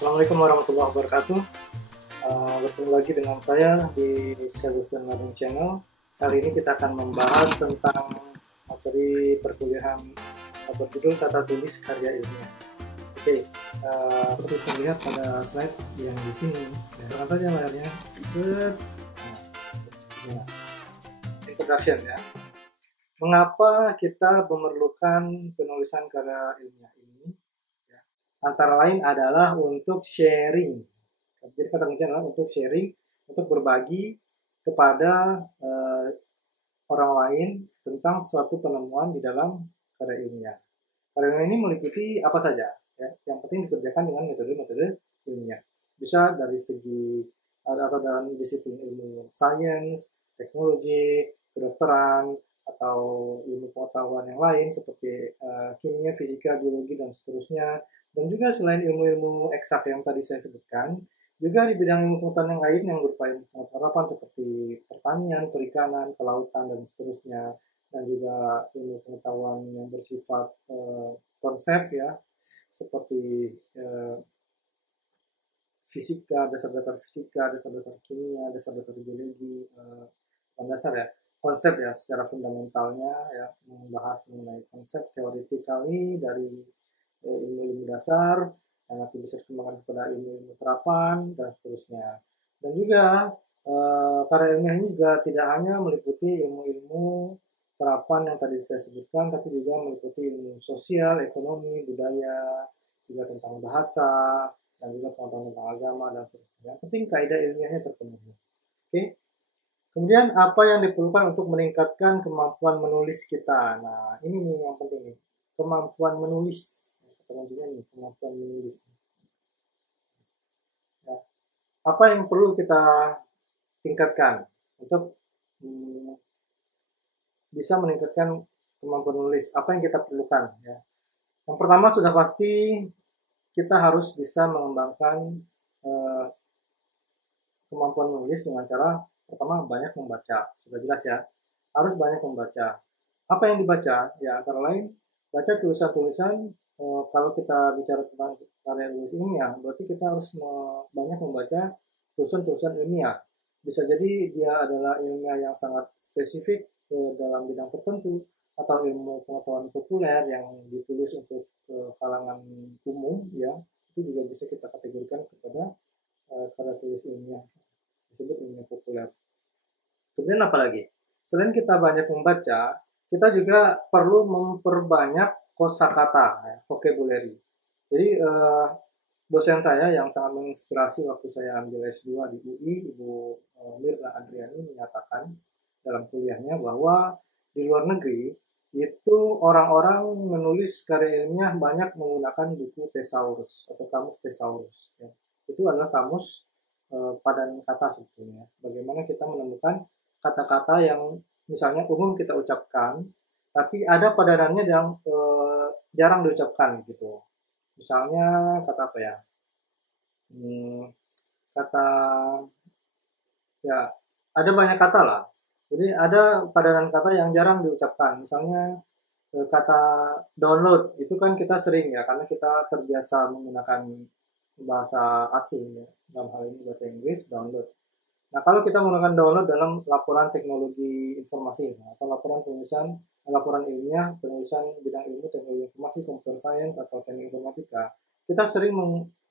Assalamualaikum warahmatullahi wabarakatuh. Bertemu lagi dengan saya di Solution Learning Channel. Kali ini kita akan membahas tentang materi perkuliahan berjudul tata tulis karya ilmiah. Oke, seperti terlihat pada slide yang di sini. Tekan saja layarnya. Set. Nah, introduction ya. Mengapa kita memerlukan penulisan karya ilmiah ini? Antara lain adalah untuk sharing. Jadi kata kuncinya adalah untuk sharing, untuk berbagi kepada orang lain tentang suatu penemuan di dalam karya ilmiah. Karya ilmiah ini meliputi apa saja, ya. Yang penting dikerjakan dengan metode-metode ilmiah. Bisa dari segi atau dalam disiplin ilmu sains, teknologi, kedokteran, atau ilmu pengetahuan yang lain seperti kimia, fisika, biologi, dan seterusnya. Dan juga selain ilmu-ilmu eksak yang tadi saya sebutkan, juga di bidang ilmu pengetahuan yang lain yang berupa ilmu pengetahuan seperti pertanian, perikanan, kelautan, dan seterusnya. Dan juga ilmu pengetahuan yang bersifat konsep ya, seperti fisika, dasar-dasar fisika, dasar-dasar kimia, dasar-dasar biologi, dasar ya, konsep ya secara fundamentalnya ya, membahas mengenai konsep teoretikali dari ilmu-ilmu dasar yang nanti bisa dikembangkan kepada ilmu-ilmu terapan dan seterusnya. Dan juga karya ilmiah ini juga tidak hanya meliputi ilmu-ilmu terapan yang tadi saya sebutkan, tapi juga meliputi ilmu sosial, ekonomi, budaya, juga tentang bahasa, dan juga pengetahuan tentang agama dan seterusnya. Yang penting kaidah ilmiahnya terpenuhi. Oke. Kemudian apa yang diperlukan untuk meningkatkan kemampuan menulis kita? Nah, ini nih yang penting nih, kemampuan menulis. Nih, kemampuan menulis. Ya. Apa yang perlu kita tingkatkan untuk bisa meningkatkan kemampuan menulis? Apa yang kita perlukan? Ya. Yang pertama sudah pasti kita harus bisa mengembangkan kemampuan menulis dengan cara pertama banyak membaca. Sudah jelas ya, harus banyak membaca. Apa yang dibaca? Ya antara lain baca tulisan-tulisan. Kalau kita bicara tentang karya tulis ilmiah, berarti kita harus banyak membaca tulisan-tulisan ilmiah. Bisa jadi dia adalah ilmiah yang sangat spesifik dalam bidang tertentu, atau ilmu pengetahuan populer yang ditulis untuk kalangan umum, ya itu juga bisa kita kategorikan kepada karya tulis ilmiah, disebut ilmiah populer. Kemudian apa lagi? Selain kita banyak membaca, kita juga perlu memperbanyak kosakata, ya, vocabulary. Jadi dosen saya yang sangat menginspirasi waktu saya ambil S2 di UI, Ibu Mirna Adriani, menyatakan dalam kuliahnya bahwa di luar negeri itu orang-orang menulis karya ilmiah banyak menggunakan buku thesaurus atau kamus thesaurus. Ya. Itu adalah kamus padan kata sebetulnya. Bagaimana kita menemukan kata-kata yang misalnya umum kita ucapkan, tapi ada padanannya yang jarang diucapkan gitu. Misalnya kata apa ya? Kata ya ada banyak kata lah. Jadi ada padanan kata yang jarang diucapkan. Misalnya kata download itu kan kita sering ya karena kita terbiasa menggunakan bahasa asing ya. Dalam hal ini bahasa Inggris download. Nah, kalau kita menggunakan download dalam laporan teknologi informasi atau laporan ilmiah, penulisan bidang ilmu teknologi informasi, computer science atau teknik informatika, kita sering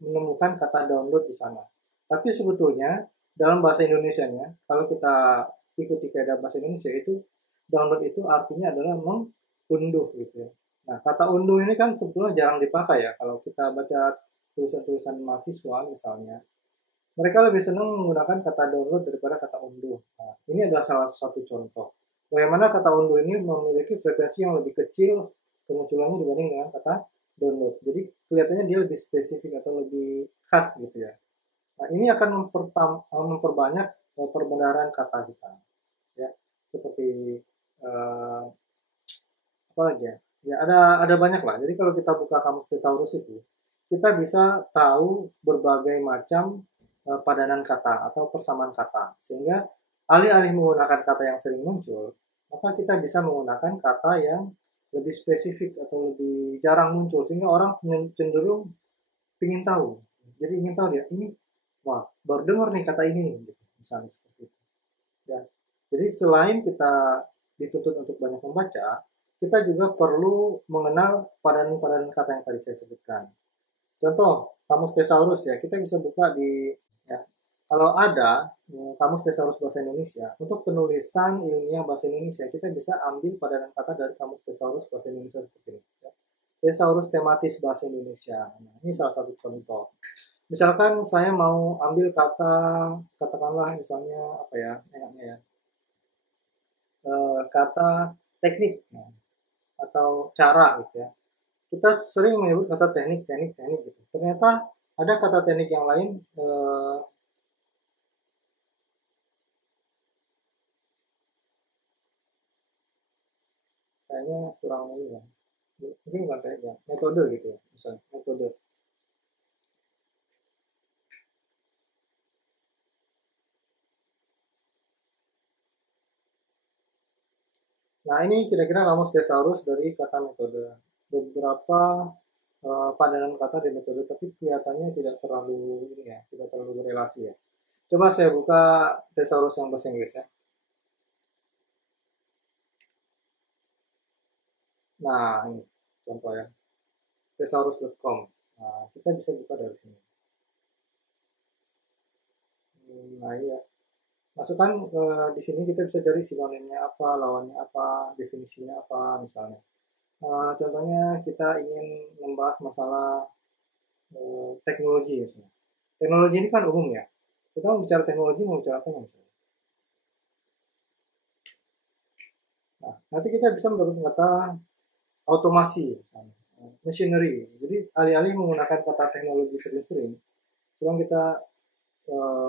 menemukan kata download di sana. Tapi sebetulnya dalam bahasa Indonesianya, kalau kita ikuti kaidah bahasa Indonesia itu download itu artinya adalah mengunduh gitu ya. Nah, kata unduh ini kan sebetulnya jarang dipakai ya kalau kita baca tulisan-tulisan mahasiswa misalnya. Mereka lebih senang menggunakan kata download daripada kata unduh. Nah, ini adalah salah satu contoh. Bagaimana kata unduh ini memiliki frekuensi yang lebih kecil kemunculannya dibanding dengan kata download. Jadi kelihatannya dia lebih spesifik atau lebih khas gitu ya. Nah, ini akan memperbanyak perbenaran kata kita. Ya, seperti apa lagi ya? Ya ada banyak lah. Jadi kalau kita buka kamus thesaurus itu, kita bisa tahu berbagai macam padanan kata atau persamaan kata, sehingga alih-alih menggunakan kata yang sering muncul, maka kita bisa menggunakan kata yang lebih spesifik atau lebih jarang muncul, sehingga orang cenderung ingin tahu Jadi ingin tahu dia ini, wah baru dengar nih kata ini nih, gitu. Misalnya seperti itu. Ya. Jadi selain kita dituntut untuk banyak membaca, kita juga perlu mengenal padanan-padanan kata yang tadi saya sebutkan. Contoh, kamus thesaurus ya, kita bisa buka di ya, kalau ada kamus thesaurus bahasa Indonesia, untuk penulisan ilmiah bahasa Indonesia, kita bisa ambil padanan kata dari kamus thesaurus bahasa Indonesia seperti ini. Ya. Thesaurus tematis bahasa Indonesia. Nah, ini salah satu contoh. Misalkan saya mau ambil kata, katakanlah misalnya apa ya, enaknya ya, kata teknik ya, atau cara gitu ya. Kita sering menyebut kata teknik, teknik, teknik gitu. Ternyata ada kata teknik yang lain kayaknya kurang ini ya. Mungkin bukan teknik ya, metode gitu ya, misalnya metode. Nah ini kira-kira kamus thesaurus dari kata metode. Beberapa padanan kata di metode, tapi kelihatannya tidak terlalu ini ya, tidak terlalu berelasi ya. Coba saya buka thesaurus yang bahasa Inggris ya. Nah ini contoh ya, thesaurus.com. Nah, kita bisa buka dari sini. Nah iya, masukkan di sini kita bisa cari sinonimnya apa, lawannya apa, definisinya apa misalnya. Contohnya kita ingin membahas masalah teknologi misalnya. Teknologi ini kan umum ya. Kita mau bicara teknologi, mau bicara apa misalnya. Nah, nanti kita bisa mendapatkan kata otomasi misalnya, machinery. Jadi alih-alih menggunakan kata teknologi sering-sering, sedang kita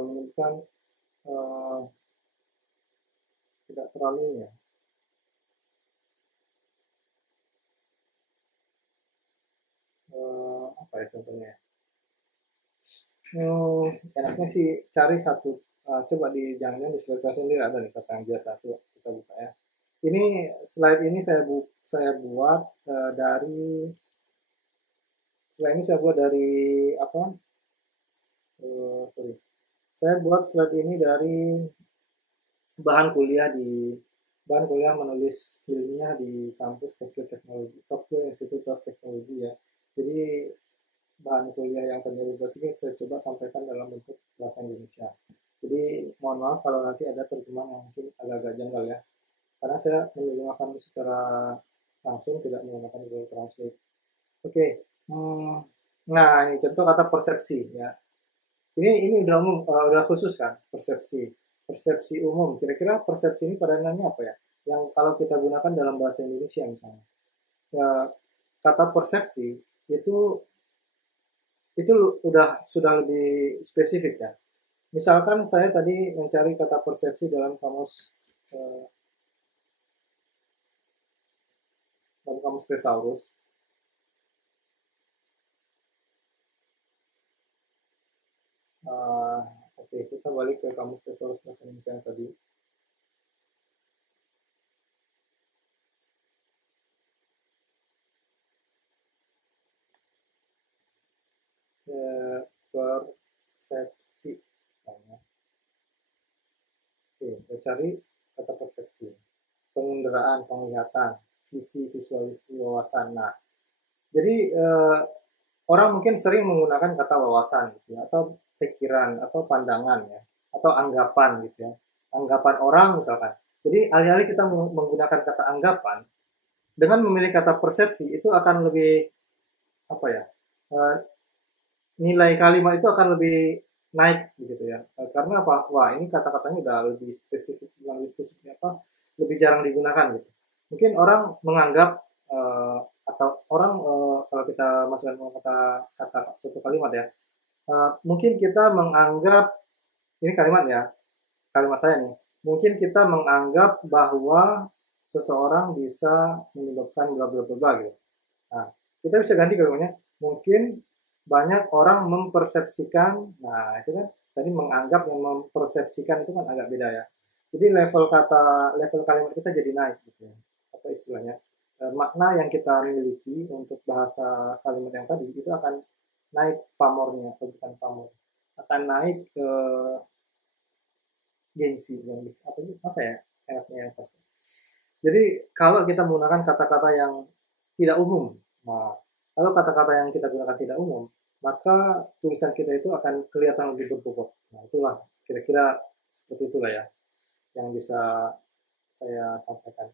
menyebutkan uh, tidak terlalu ya. Apa ya contohnya? Enaknya sih cari satu. Coba di jangan di slide saya sendiri ada nih kata yang biasa tuh kita buka ya. Ini slide ini saya buat dari slide ini saya buat dari apa? Sorry. Saya buat slide ini dari bahan kuliah bahan kuliah menulis ilmiah di kampus Tokyo Teknologi, Tokyo Institute of Technology ya. Jadi bahan kuliah yang terjadi ini saya coba sampaikan dalam bentuk bahasa Indonesia. Jadi mohon maaf kalau nanti ada terjemahan yang mungkin agak-agak janggal ya. Karena saya menerjemahkan secara langsung tidak menggunakan Google Translate. Oke. Nah, ini contoh kata persepsi ya. Ini udah umum, udah khusus kan persepsi. Persepsi umum. Kira-kira persepsi ini padanannya apa ya? Yang kalau kita gunakan dalam bahasa Indonesia misalnya. Ya, kata persepsi itu itu sudah lebih spesifik ya. Misalkan saya tadi mencari kata persepsi dalam kamus thesaurus. Oke, kita balik ke kamus thesaurus bahasa Indonesia yang tadi. Persepsi misalnya. Oke, kita cari kata persepsi. Penginderaan, penglihatan, visi, visualisasi, wawasan. Nah, jadi orang mungkin sering menggunakan kata wawasan gitu ya, atau pikiran atau pandangan ya, atau anggapan gitu ya. Anggapan orang misalkan. Jadi alih-alih kita menggunakan kata anggapan, dengan memilih kata persepsi itu akan lebih apa ya? Nilai kalimat itu akan lebih naik gitu ya. Karena apa? Wah, ini kata-katanya udah lebih spesifik, lebih spesifik apa? Lebih jarang digunakan gitu. Mungkin orang menganggap atau orang kalau kita masukkan kata satu kalimat ya, mungkin kita menganggap ini kalimat ya, kalimat saya nih. Mungkin kita menganggap bahwa seseorang bisa menyebabkan bla bla bla gitu. Nah, kita bisa ganti kalimatnya. Mungkin banyak orang mempersepsikan, nah itu kan tadi menganggap yang mempersepsikan itu kan agak beda ya. Jadi level kalimat kita jadi naik gitu ya. Apa istilahnya? Makna yang kita miliki untuk bahasa kalimat yang tadi itu akan naik pamornya, atau bukan pamor, akan naik ke gengsi, apa ya enaknya yang pas. Jadi kalau kita menggunakan kata-kata yang tidak umum, nah kalau kata-kata yang kita gunakan tidak umum, maka tulisan kita itu akan kelihatan lebih berbobot. Nah itulah kira-kira seperti itulah ya yang bisa saya sampaikan.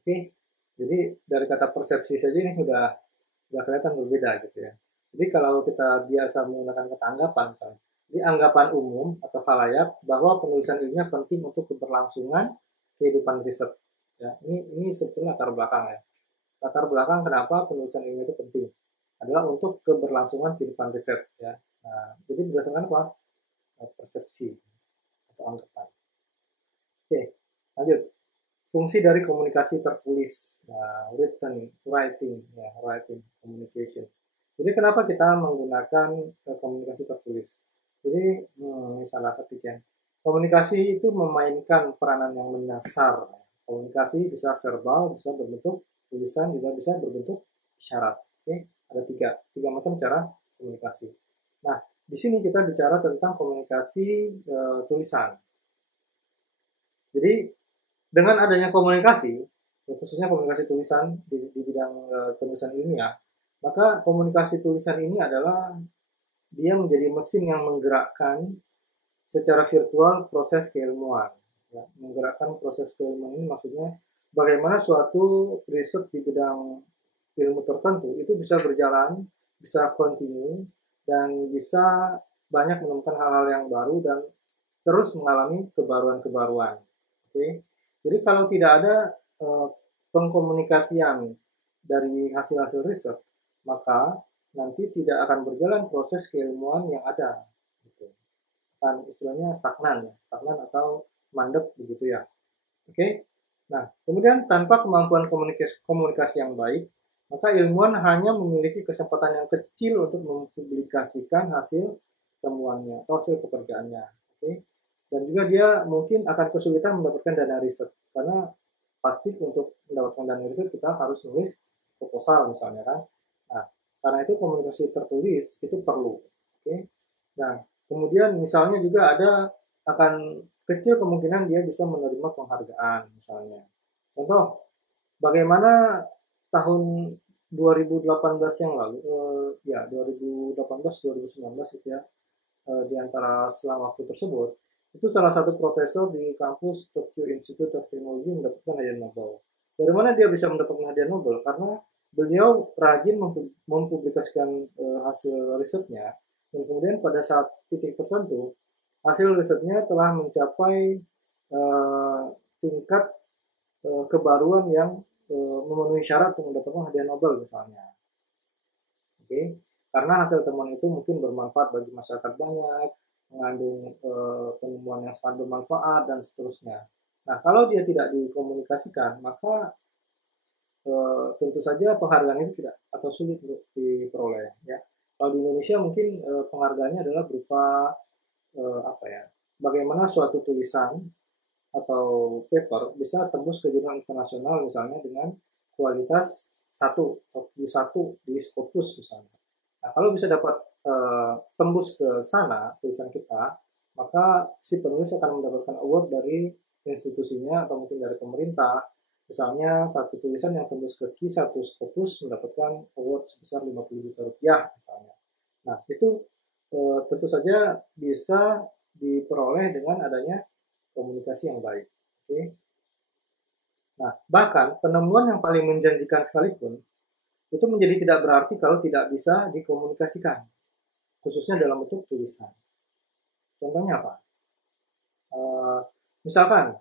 Oke, jadi dari kata persepsi saja ini udah kelihatan berbeda gitu ya. Jadi kalau kita biasa menggunakan kata anggapan misalnya, jadi anggapan umum atau khalayak bahwa penulisan ilmiah penting untuk keberlangsungan kehidupan riset. Ya, ini sebetulnya latar belakang ya. Latar belakang kenapa penulisan ilmiah itu penting adalah untuk keberlangsungan kehidupan riset ya. Nah, jadi berdasarkan apa? Persepsi atau anggapan. Oke, lanjut. Fungsi dari komunikasi tertulis, nah, writing, ya, writing, communication. Jadi kenapa kita menggunakan komunikasi tertulis? Jadi ini salah satunya. Komunikasi itu memainkan peranan yang mendasar. Komunikasi bisa verbal, bisa berbentuk tulisan, juga bisa berbentuk isyarat. Oke, ada tiga macam cara komunikasi. Nah, di sini kita bicara tentang komunikasi tulisan. Jadi dengan adanya komunikasi, khususnya komunikasi tulisan di bidang penulisan ilmiah, maka komunikasi tulisan ini adalah dia menjadi mesin yang menggerakkan secara virtual proses keilmuan. Ya, menggerakkan proses keilmuan ini maksudnya bagaimana suatu riset di bidang ilmu tertentu itu bisa berjalan, bisa kontinu, dan bisa banyak menemukan hal-hal yang baru dan terus mengalami kebaruan-kebaruan. Oke, jadi kalau tidak ada pengkomunikasian dari hasil-hasil riset, maka nanti tidak akan berjalan proses keilmuan yang ada. Gitu. Kan istilahnya stagnan atau mandek begitu ya. Oke, nah kemudian tanpa kemampuan komunikasi yang baik, maka ilmuwan hanya memiliki kesempatan yang kecil untuk mempublikasikan hasil temuannya atau hasil pekerjaannya. Oke, dan juga dia mungkin akan kesulitan mendapatkan dana riset karena pasti untuk mendapatkan dana riset kita harus nulis proposal misalnya kan. Nah, karena itu komunikasi tertulis itu perlu. Oke. Nah, kemudian misalnya juga ada akan kecil kemungkinan dia bisa menerima penghargaan misalnya. Contoh, bagaimana tahun 2018 yang lalu, ya 2018-2019 itu ya, di antara selang waktu tersebut, itu salah satu profesor di kampus Tokyo Institute of Technology mendapatkan hadiah Nobel. Dari mana dia bisa mendapatkan hadiah Nobel? Karena beliau rajin mempublikasikan hasil risetnya, dan kemudian pada saat titik tertentu, hasil risetnya telah mencapai tingkat kebaruan yang memenuhi syarat untuk mendapatkan hadiah Nobel misalnya. Oke, karena hasil temuan itu mungkin bermanfaat bagi masyarakat banyak, mengandung penemuan yang sangat bermanfaat dan seterusnya. Nah, kalau dia tidak dikomunikasikan, maka tentu saja penghargaan itu tidak atau sulit untuk diperoleh. Ya, kalau di Indonesia mungkin penghargaannya adalah berupa apa ya? Bagaimana suatu tulisan atau paper bisa tembus ke jurnal internasional misalnya dengan kualitas satu di Scopus misalnya. Nah, kalau bisa dapat tembus ke sana tulisan kita, maka si penulis akan mendapatkan award dari institusinya atau mungkin dari pemerintah. Misalnya satu tulisan yang tembus ke Q1 Scopus mendapatkan award sebesar 50 juta rupiah misalnya. Nah, itu tentu saja bisa diperoleh dengan adanya komunikasi yang baik. Oke. Nah, bahkan penemuan yang paling menjanjikan sekalipun itu menjadi tidak berarti kalau tidak bisa dikomunikasikan, khususnya dalam bentuk tulisan. Contohnya apa? Misalkan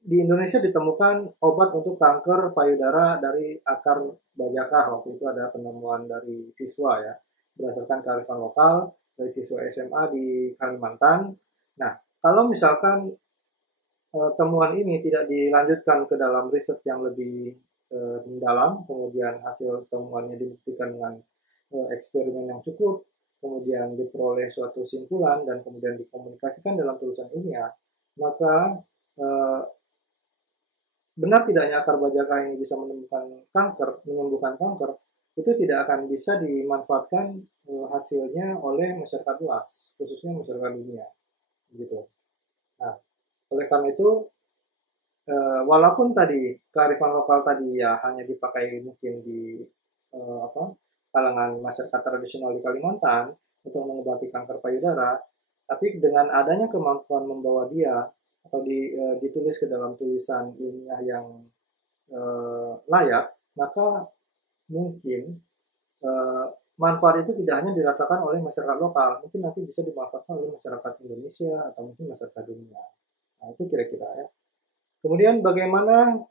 di Indonesia ditemukan obat untuk kanker payudara dari akar bajaka. Waktu itu ada penemuan dari siswa ya, berdasarkan kearifan lokal dari siswa SMA di Kalimantan. Nah, kalau misalkan temuan ini tidak dilanjutkan ke dalam riset yang lebih mendalam, kemudian hasil temuannya dibuktikan dengan eksperimen yang cukup, kemudian diperoleh suatu kesimpulan dan kemudian dikomunikasikan dalam tulisan ilmiah, maka benar tidaknya akar bajaka ini bisa menyembuhkan kanker, itu tidak akan bisa dimanfaatkan hasilnya oleh masyarakat luas, khususnya masyarakat dunia, gitu. Nah, oleh karena itu, walaupun tadi kearifan lokal tadi ya hanya dipakai mungkin di kalangan masyarakat tradisional di Kalimantan untuk mengobati kanker payudara, tapi dengan adanya kemampuan membawa dia atau ditulis ke dalam tulisan ilmiah yang layak, maka mungkin eh, manfaat itu tidak hanya dirasakan oleh masyarakat lokal, mungkin nanti bisa dimanfaatkan oleh masyarakat Indonesia atau mungkin masyarakat dunia. Nah, itu kira-kira ya. Kemudian bagaimana,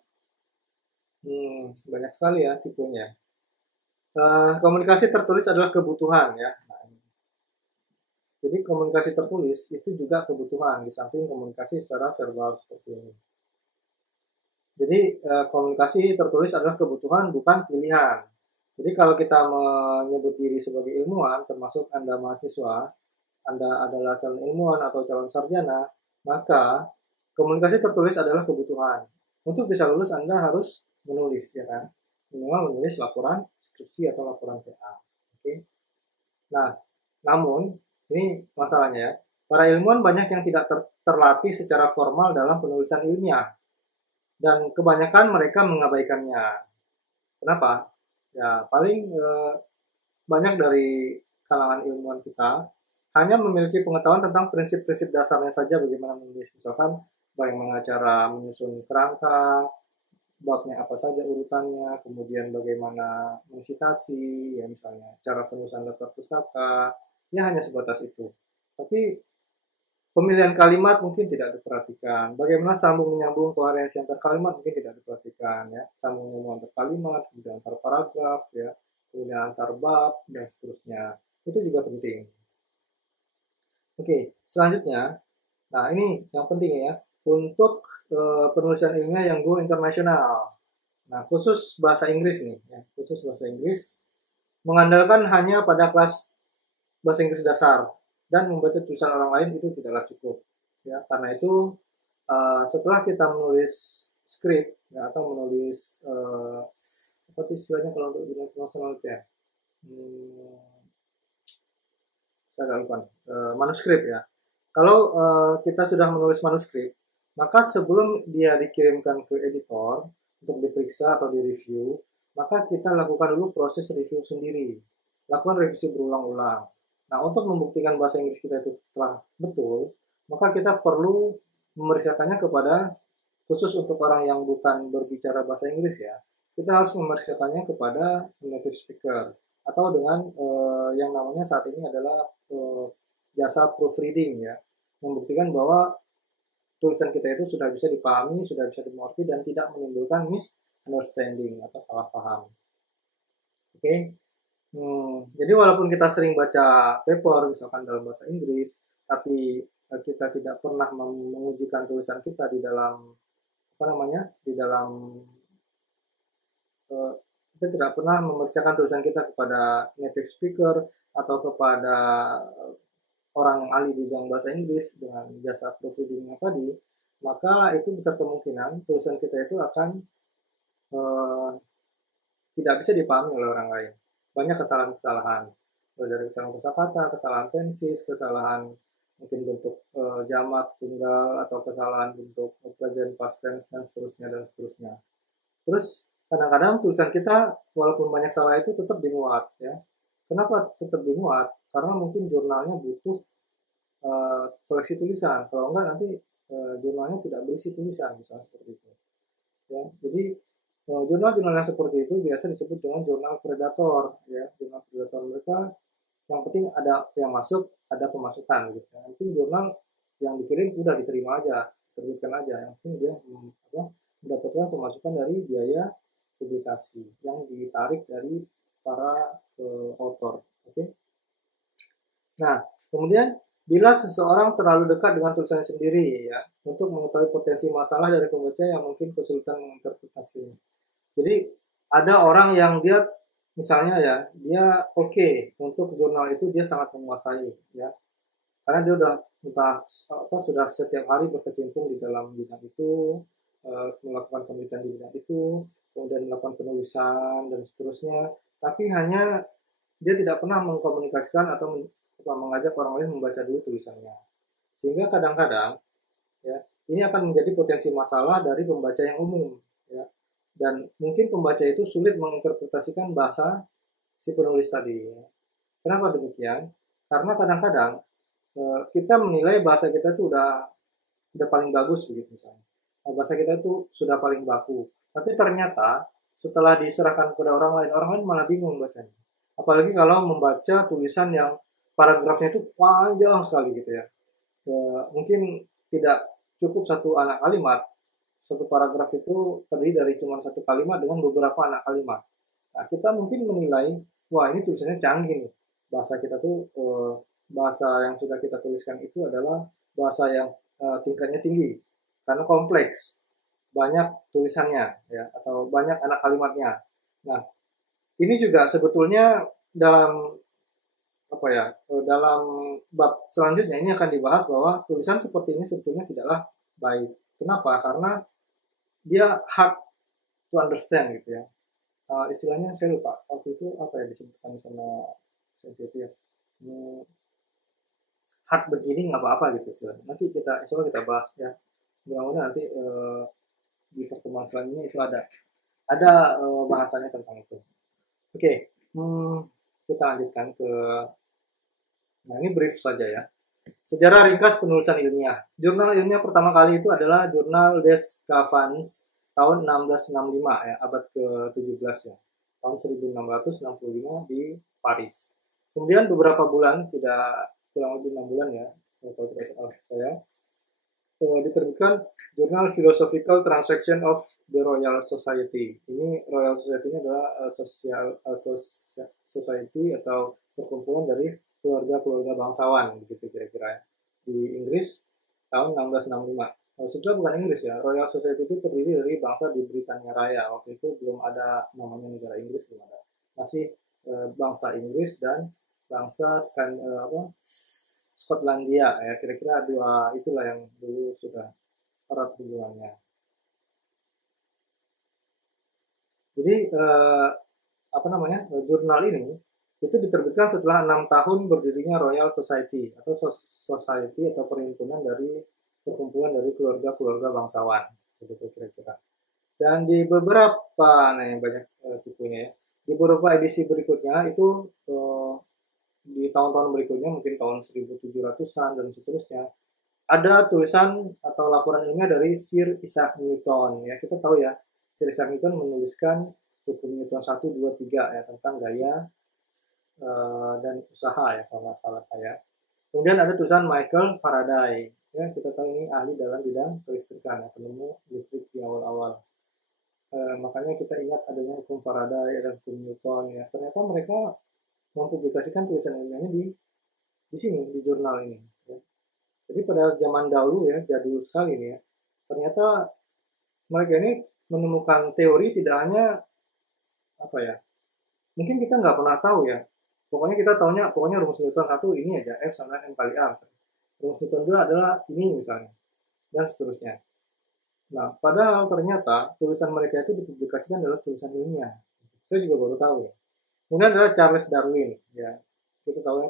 banyak sekali ya tipenya. Komunikasi tertulis adalah kebutuhan ya. Nah, jadi komunikasi tertulis itu juga kebutuhan di samping komunikasi secara verbal seperti ini. Jadi komunikasi tertulis adalah kebutuhan bukan pilihan. Jadi kalau kita menyebut diri sebagai ilmuwan, termasuk Anda mahasiswa, Anda adalah calon ilmuwan atau calon sarjana, maka komunikasi tertulis adalah kebutuhan. Untuk bisa lulus Anda harus menulis, ya kan? Minimal menulis laporan skripsi atau laporan TA. Oke. Nah, namun ini masalahnya ya. Para ilmuwan banyak yang tidak terlatih secara formal dalam penulisan ilmiah dan kebanyakan mereka mengabaikannya. Kenapa? Ya, paling banyak dari kalangan ilmuwan kita hanya memiliki pengetahuan tentang prinsip-prinsip dasarnya saja bagaimana menulis. Misalkan bagaimana cara menyusun kerangka, babnya apa saja urutannya, kemudian bagaimana mensitasi, ya misalnya cara penulisan daftar pustaka, ya hanya sebatas itu. Tapi pemilihan kalimat mungkin tidak diperhatikan. Bagaimana sambung menyambung koherensi antar kalimat mungkin tidak diperhatikan ya. Sambung menyambung antar kalimat, kemudian antar paragraf ya, kemudian antar bab dan seterusnya. Itu juga penting. Oke, selanjutnya, nah ini yang penting ya, untuk penulisan ilmiah yang go internasional. Nah, khusus bahasa Inggris nih, ya, khusus bahasa Inggris, mengandalkan hanya pada kelas bahasa Inggris dasar dan membaca tulisan orang lain itu tidaklah cukup. Ya, karena itu setelah kita menulis skrip ya, atau menulis apa istilahnya kalau untuk internasional itu ya, saya agak lupa, manuskrip ya. Kalau kita sudah menulis manuskrip, maka sebelum dia dikirimkan ke editor untuk diperiksa atau direview, maka kita lakukan dulu proses review sendiri, lakukan revisi berulang-ulang. Nah, untuk membuktikan bahasa Inggris kita itu telah betul, maka kita perlu memeriksakannya kepada, khusus untuk orang yang bukan berbicara bahasa Inggris ya, kita harus memeriksakannya kepada native speaker atau dengan yang namanya saat ini adalah jasa proofreading ya, membuktikan bahwa tulisan kita itu sudah bisa dipahami, sudah bisa dimengerti dan tidak menimbulkan misunderstanding atau salah paham. Oke. Jadi walaupun kita sering baca paper misalkan dalam bahasa Inggris, tapi kita tidak pernah mengujikan tulisan kita di dalam kita tidak pernah memeriksakan tulisan kita kepada native speaker atau kepada orang yang ahli di bidang bahasa Inggris dengan jasa proofreading tadi, maka itu besar kemungkinan tulisan kita itu akan tidak bisa dipahami oleh orang lain. Banyak kesalahan-kesalahan, dari kesalahan kosakata, kesalahan tensis, kesalahan mungkin bentuk jamak tunggal atau kesalahan bentuk present past tense dan seterusnya. Terus kadang-kadang tulisan kita walaupun banyak salah itu tetap dimuat ya. Kenapa tetap dimuat? Karena mungkin jurnalnya butuh koleksi tulisan. Kalau enggak nanti jurnalnya tidak berisi tulisan misalnya seperti itu. Ya, jadi jurnal-jurnal yang seperti itu biasa disebut dengan jurnal predator ya. Jurnal predator mereka yang penting ada yang masuk, ada pemasukan gitu. Yang penting jurnal yang dikirim udah diterima aja, terbitkan aja. Yang penting dia mendapatkan pemasukan dari biaya publikasi yang ditarik dari para author. Oke. Nah, kemudian bila seseorang terlalu dekat dengan tulisannya sendiri ya, untuk mengetahui potensi masalah dari pembaca yang mungkin kesulitan menginterpretasinya. Jadi ada orang yang dia misalnya ya, dia oke, untuk jurnal itu dia sangat menguasai ya. Karena dia udah sudah setiap hari berkecimpung di dalam bidang itu, melakukan penelitian di bidang itu, kemudian melakukan penulisan dan seterusnya, tapi hanya dia tidak pernah mengkomunikasikan atau mengajak orang lain membaca dulu tulisannya. Sehingga kadang-kadang ya ini akan menjadi potensi masalah dari pembaca yang umum, ya. Dan mungkin pembaca itu sulit menginterpretasikan bahasa si penulis tadi. Kenapa demikian? Karena kadang-kadang kita menilai bahasa kita itu udah paling bagus begitu misalnya. Bahasa kita itu sudah paling baku. Tapi ternyata setelah diserahkan kepada orang lain malah bingung bacanya. Apalagi kalau membaca tulisan yang paragrafnya itu panjang sekali gitu ya. Mungkin tidak cukup satu anak kalimat. Satu paragraf itu terdiri dari cuma satu kalimat dengan beberapa anak kalimat. Nah, kita mungkin menilai, wah ini tulisannya canggih nih. Bahasa kita tuh, bahasa yang sudah kita tuliskan itu adalah bahasa yang tingkatnya tinggi. Karena kompleks, banyak tulisannya, ya, atau banyak anak kalimatnya. Nah, ini juga sebetulnya dalam apa ya, dalam bab selanjutnya ini akan dibahas bahwa tulisan seperti ini sebetulnya tidaklah baik. Kenapa? Karena dia hard to understand gitu ya. Istilahnya saya lupa waktu itu apa ya disebutkan sama saya itu ya. Hard begini nggak apa-apa gitu istilahnya. Nanti kita insya Allah kita bahas ya. Mudah-mudahan nanti di pertemuan selanjutnya itu ada bahasannya tentang itu. Oke, kita lanjutkan ke. Nah, ini brief saja ya. Sejarah ringkas penulisan ilmiah. Jurnal ilmiah pertama kali itu adalah jurnal Des Cavans tahun 1665 ya, abad ke-17 ya. Tahun 1665 di Paris. Kemudian beberapa bulan, tidak kurang lebih 6 bulan ya, kalau tidak salah saya, diterbitkan jurnal Philosophical Transaction of the Royal Society. Ini Royal Society ini adalah society atau perkumpulan dari keluarga-keluarga bangsawan begitu kira-kira di Inggris tahun 1665. Sebetulnya bukan Inggris ya, Royal Society itu terdiri dari bangsa di Britania Raya. Waktu itu belum ada namanya negara Inggris, belum ada. Masih bangsa Inggris dan bangsa Skotlandia ya, kira-kira dua itulah yang dulu sudah erat hubungannya. Jadi jurnal ini itu diterbitkan setelah 6 tahun berdirinya Royal Society atau society atau perhimpunan dari perkumpulan dari keluarga-keluarga bangsawan, begitu kira-kira. Dan di beberapa, nah yang banyak tipenya ya, di beberapa edisi berikutnya itu di tahun-tahun berikutnya mungkin tahun 1700-an dan seterusnya ada tulisan atau laporan ilmiah dari Sir Isaac Newton ya. Kita tahu ya, Sir Isaac Newton menuliskan hukum Newton 1, 2, 3 ya tentang gaya dan usaha ya kalau nggak salah saya. Kemudian ada tulisan Michael Faraday ya, kita tahu ini ahli dalam bidang kelistrikan ya, penemu listrik di awal-awal. Makanya kita ingat adanya hukum Faraday dan hukum Newton ya. Ternyata mereka mempublikasikan tulisan ilmiahnya di sini di jurnal ini. Ya. Jadi pada zaman dahulu ya, jadul sekali nih ya, ternyata mereka ini menemukan teori tidak hanya apa ya, mungkin kita nggak pernah tahu ya. Pokoknya kita tahunya, pokoknya rumus Newton 1 ini aja, F sama M kali A. Rumus Newton 2 adalah ini misalnya, dan seterusnya. Nah, padahal ternyata tulisan mereka itu dipublikasikan dalam tulisan ilmiah. Saya juga baru tahu ya. Kemudian adalah Charles Darwin, ya. Kita tahu ya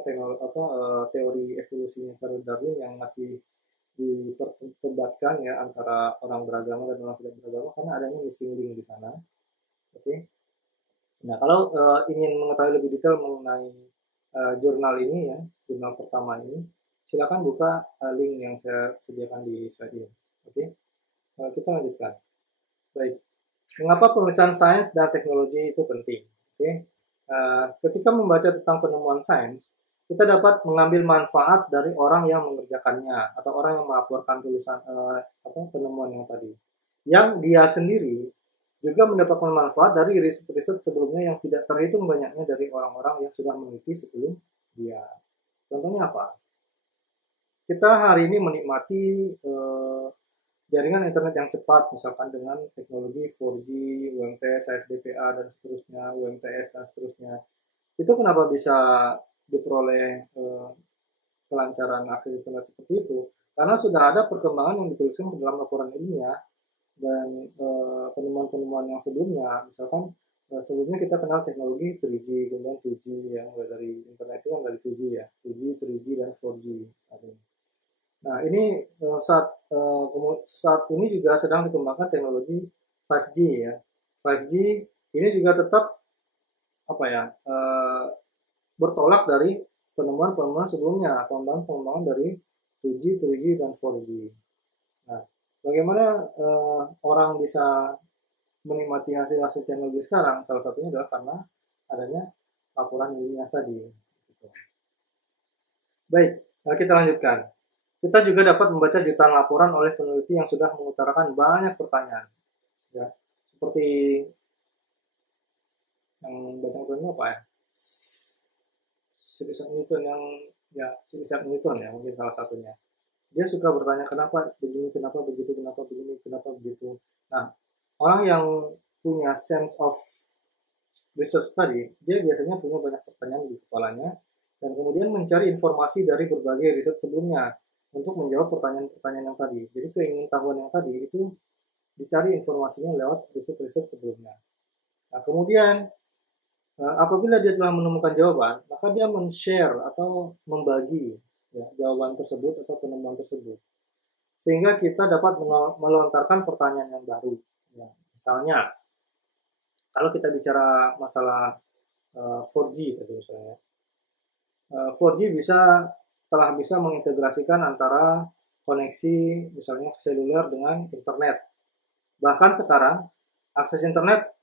teori evolusinya Charles Darwin yang masih diperdebatkan ya antara orang beragama dan orang tidak beragama karena adanya missing link di sana. Oke. Nah, kalau ingin mengetahui lebih detail mengenai jurnal ini ya, jurnal pertama ini, silakan buka link yang saya sediakan di slide ini. Oke, kita lanjutkan. Baik, mengapa penulisan sains dan teknologi itu penting? Oke, ketika membaca tentang penemuan sains, kita dapat mengambil manfaat dari orang yang mengerjakannya atau orang yang melaporkan tulisan penemuan yang tadi, yang dia sendiri juga mendapatkan manfaat dari riset-riset sebelumnya yang tidak terhitung banyaknya dari orang-orang yang sudah meneliti sebelum dia. Contohnya apa? Kita hari ini menikmati jaringan internet yang cepat, misalkan dengan teknologi 4G, UMTS, ASDPA, dan seterusnya, UMTS, dan seterusnya. Itu kenapa bisa diperoleh kelancaran akses internet seperti itu? Karena sudah ada perkembangan yang dituliskan dalam laporan ilmiah dan penemuan-penemuan yang sebelumnya, misalkan sebelumnya kita kenal teknologi 3G, kemudian 2G, ya, mulai dari internet itu kan dari 2G ya, 2G, 3G, dan 4G. Nah, ini saat ini juga sedang dikembangkan teknologi 5G ya. 5G ini juga tetap apa ya, bertolak dari penemuan-penemuan sebelumnya, pengembangan dari 2G, 3G, dan 4G. Nah, bagaimana orang bisa menikmati hasil-hasil teknologi sekarang? Salah satunya adalah karena adanya laporan ilmiah tadi. Baik, kita lanjutkan. Kita juga dapat membaca jutaan laporan oleh peneliti yang sudah mengutarakan banyak pertanyaan. Ya, seperti yang banyak itu apa ya? Sir Isaac Newton Sir Isaac Newton ya, mungkin salah satunya. Dia suka bertanya kenapa begini, kenapa begitu, kenapa begini, kenapa begitu. Nah, orang yang punya sense of research tadi, dia biasanya punya banyak pertanyaan di kepalanya dan kemudian mencari informasi dari berbagai riset sebelumnya untuk menjawab pertanyaan-pertanyaan yang tadi. Jadi keingintahuan yang tadi itu dicari informasinya lewat riset-riset sebelumnya. Nah, kemudian apabila dia telah menemukan jawaban, maka dia men-share atau membagi ya, jawaban tersebut atau penemuan tersebut. Sehingga kita dapat melontarkan pertanyaan yang baru. Ya, misalnya, kalau kita bicara masalah 4G tadi misalnya, 4G telah bisa mengintegrasikan antara koneksi misalnya seluler dengan internet. Bahkan sekarang akses internet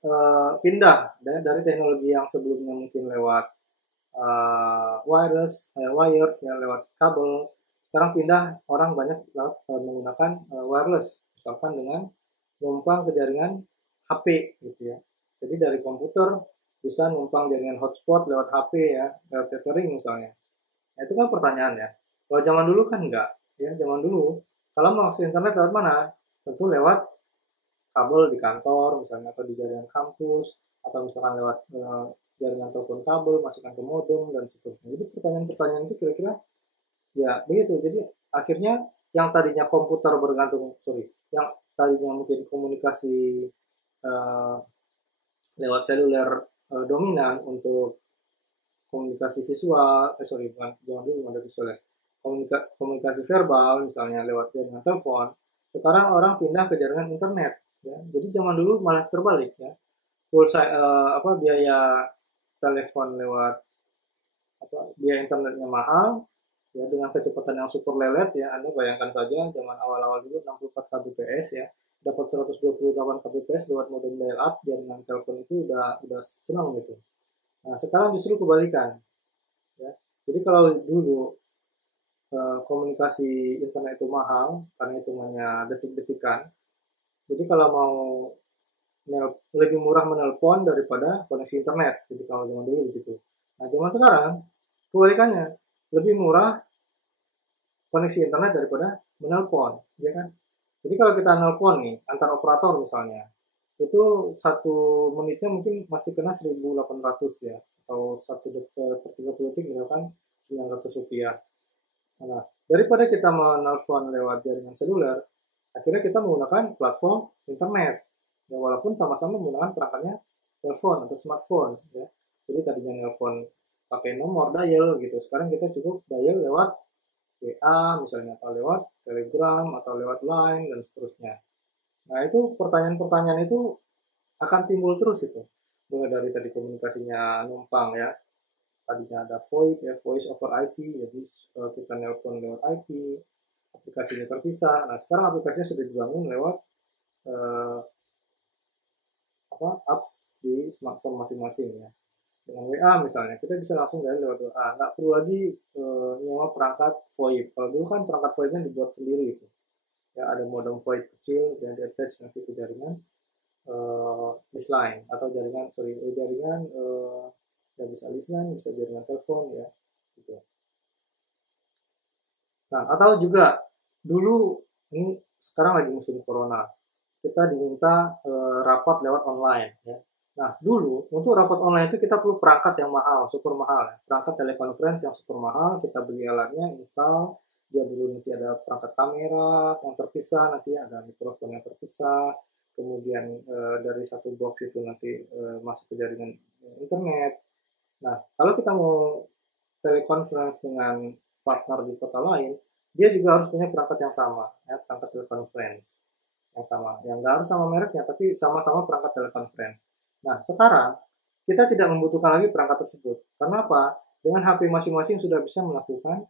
pindah dari teknologi yang sebelumnya mungkin lewat wired ya, lewat kabel. Sekarang pindah orang banyak menggunakan wireless, misalkan dengan numpang ke jaringan HP gitu ya. Jadi dari komputer bisa numpang jaringan hotspot lewat HP ya, lewat tethering misalnya. Nah, itu kan pertanyaan ya. Kalau zaman dulu kan enggak, ya zaman dulu kalau mau akses internet lewat mana? Tentu lewat kabel di kantor misalnya, atau di jaringan kampus, atau misalkan lewat jaringan telepon kabel, masukkan ke modem dan seterusnya. Jadi pertanyaan-pertanyaan itu kira-kira ya begitu. Jadi akhirnya yang tadinya komputer yang tadinya mungkin komunikasi uh, lewat seluler dominan untuk komunikasi visual, bukan, jangan dulu ada visual ya. Komunikasi verbal misalnya lewat jaringan telepon, sekarang orang pindah ke jaringan internet ya. Jadi zaman dulu malah terbalik ya. Biaya telepon lewat biaya internetnya mahal ya, dengan kecepatan yang super lelet ya. Anda bayangkan saja zaman awal-awal dulu 64 kbps ya, dapat 128 kbps lewat modem dial up jaringan telepon itu udah senang gitu. Nah, sekarang justru kebalikan ya. Jadi kalau dulu komunikasi internet itu mahal karena hitungannya detik-detikan. Jadi kalau mau lebih murah menelpon daripada koneksi internet. Jadi kalau zaman dulu begitu. Nah, zaman sekarang kebalikannya, lebih murah koneksi internet daripada menelpon, ya kan? Jadi kalau kita nelpon nih antar operator misalnya, itu 1 menitnya mungkin masih kena 1.800 ya, atau 1 detik per 30 detik misalkan 900 rupiah. Nah, daripada kita menelpon lewat jaringan seluler, akhirnya kita menggunakan platform internet. Ya, walaupun sama-sama menggunakan perangkatnya telepon atau smartphone ya. Jadi tadinya nelpon pakai nomor dial gitu, sekarang kita cukup dial lewat WA misalnya, atau lewat Telegram, atau lewat Line dan seterusnya. Nah, itu pertanyaan-pertanyaan itu akan timbul terus itu. Mulai dari tadi komunikasinya numpang ya, tadinya ada VoIP ya, voice over IP, jadi kita nelpon lewat IP, aplikasinya terpisah. Nah, sekarang aplikasinya sudah dibangun lewat apps di smartphone masing-masing ya. Dengan WA misalnya, kita bisa langsung dari lewat WA, nggak perlu lagi nyewa perangkat VoIP. Kalau dulu kan perangkat VoIP-nya dibuat sendiri itu. Ya, ada modem VoIP kecil dan di-attach nanti ke jaringan baseline atau jaringan ya bisa baseline, bisa jaringan telepon ya gitu. Nah, atau juga dulu ini sekarang lagi musim corona, kita diminta rapat lewat online ya. Nah, dulu untuk rapat online itu kita perlu perangkat yang mahal, super mahal ya. Perangkat telekonferensi yang super mahal, kita beli alatnya, install, dia dulu nanti ada perangkat kamera yang terpisah, nanti ada mikrofon yang terpisah, kemudian dari satu box itu nanti masuk ke jaringan internet. Nah, kalau kita mau telekonferensi dengan partner di kota lain, dia juga harus punya perangkat yang sama, ya, perangkat telekonferensi yang sama. Yang nggak harus sama mereknya, tapi sama-sama perangkat telekonferensi. Nah, sekarang kita tidak membutuhkan lagi perangkat tersebut. Karena apa? Dengan HP masing-masing sudah bisa melakukan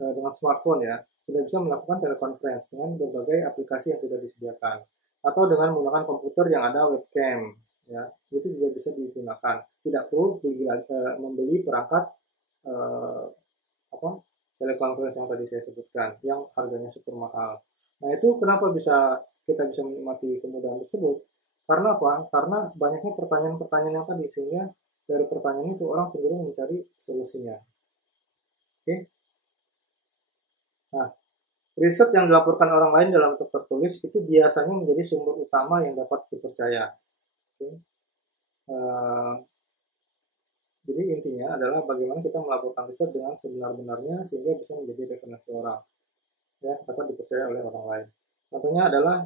dengan smartphone ya, sudah bisa melakukan telekonferensi dengan berbagai aplikasi yang sudah disediakan. Atau dengan menggunakan komputer yang ada webcam, ya, itu juga bisa digunakan. Tidak perlu membeli perangkat eh, apa telekonferensi yang tadi saya sebutkan, yang harganya super mahal. Nah itu kenapa kita bisa menikmati kemudahan tersebut? Karena apa? Karena banyaknya pertanyaan-pertanyaan yang tadi, sehingga dari pertanyaan itu orang cenderung mencari solusinya. Oke? Nah, riset yang dilaporkan orang lain dalam bentuk tertulis itu biasanya menjadi sumber utama yang dapat dipercaya. Oke? Jadi intinya adalah bagaimana kita melakukan riset dengan sebenar-benarnya sehingga bisa menjadi referensi orang, ya, dapat dipercaya oleh orang lain. Contohnya adalah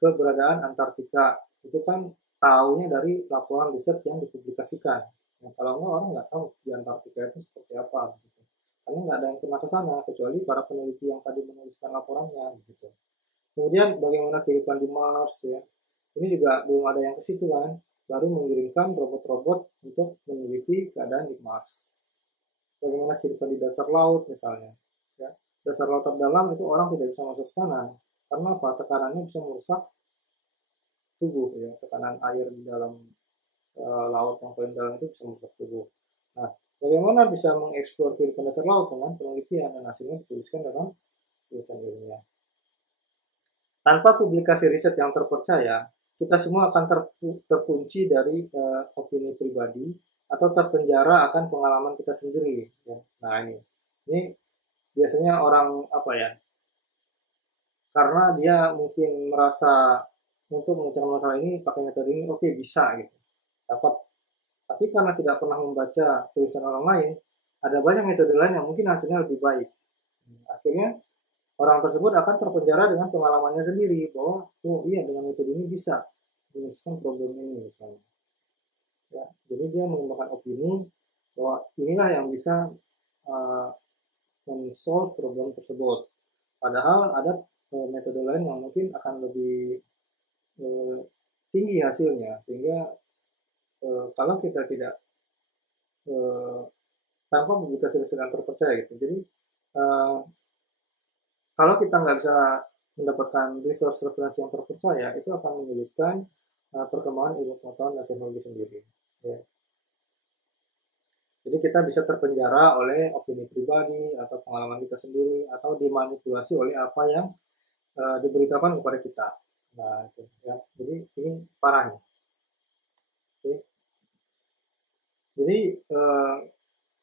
keberadaan Antartika. Itu kan tahunya dari laporan riset yang dipublikasikan. Nah, kalau enggak orang nggak tahu di Antartika itu seperti apa, gitu. Karena nggak ada yang pernah ke sana kecuali para peneliti yang tadi menuliskan laporannya, gitu. Kemudian bagaimana kehidupan di Mars, ya. Ini juga belum ada yang ke situ kan, baru mengirimkan robot-robot untuk meneliti keadaan di Mars. Bagaimana kehidupan di dasar laut misalnya, ya. Dasar laut terdalam itu orang tidak bisa masuk ke sana karena apa? Tekanannya bisa merusak tubuh, ya. Tekanan air di dalam laut yang paling dalam itu bisa merusak tubuh. Nah, bagaimana bisa mengeksplor kehidupan dasar laut dengan penelitian dan hasilnya dituliskan dalam tulisan ilmiah. Tanpa publikasi riset yang terpercaya, kita semua akan terkunci dari opini pribadi atau terpenjara akan pengalaman kita sendiri. Ya. Nah ini biasanya orang apa ya? Karena dia mungkin merasa untuk mengucapkan masalah ini pakai metode ini, oke, bisa gitu, dapat. Tapi karena tidak pernah membaca tulisan orang lain, ada banyak metode lain yang mungkin hasilnya lebih baik. Akhirnya orang tersebut akan terpenjara dengan pengalamannya sendiri bahwa oh iya dengan metode ini bisa menyelesaikan problem ini misalnya, ya. Jadi dia mengembangkan opini bahwa inilah yang bisa uh, men-solve problem tersebut, padahal ada metode lain yang mungkin akan lebih uh, tinggi hasilnya, sehingga kalau kita tidak uh, tanpa publikasi riset yang terpercaya gitu. Jadi uh, kalau kita nggak bisa mendapatkan resource referensi yang terpercaya, itu akan menyulitkan perkembangan ilmu pengetahuan dan teknologi sendiri. Ya. Jadi kita bisa terpenjara oleh opini pribadi atau pengalaman kita sendiri atau dimanipulasi oleh apa yang diberitakan kepada kita. Nah, itu, ya. Jadi ini parahnya. Oke. Jadi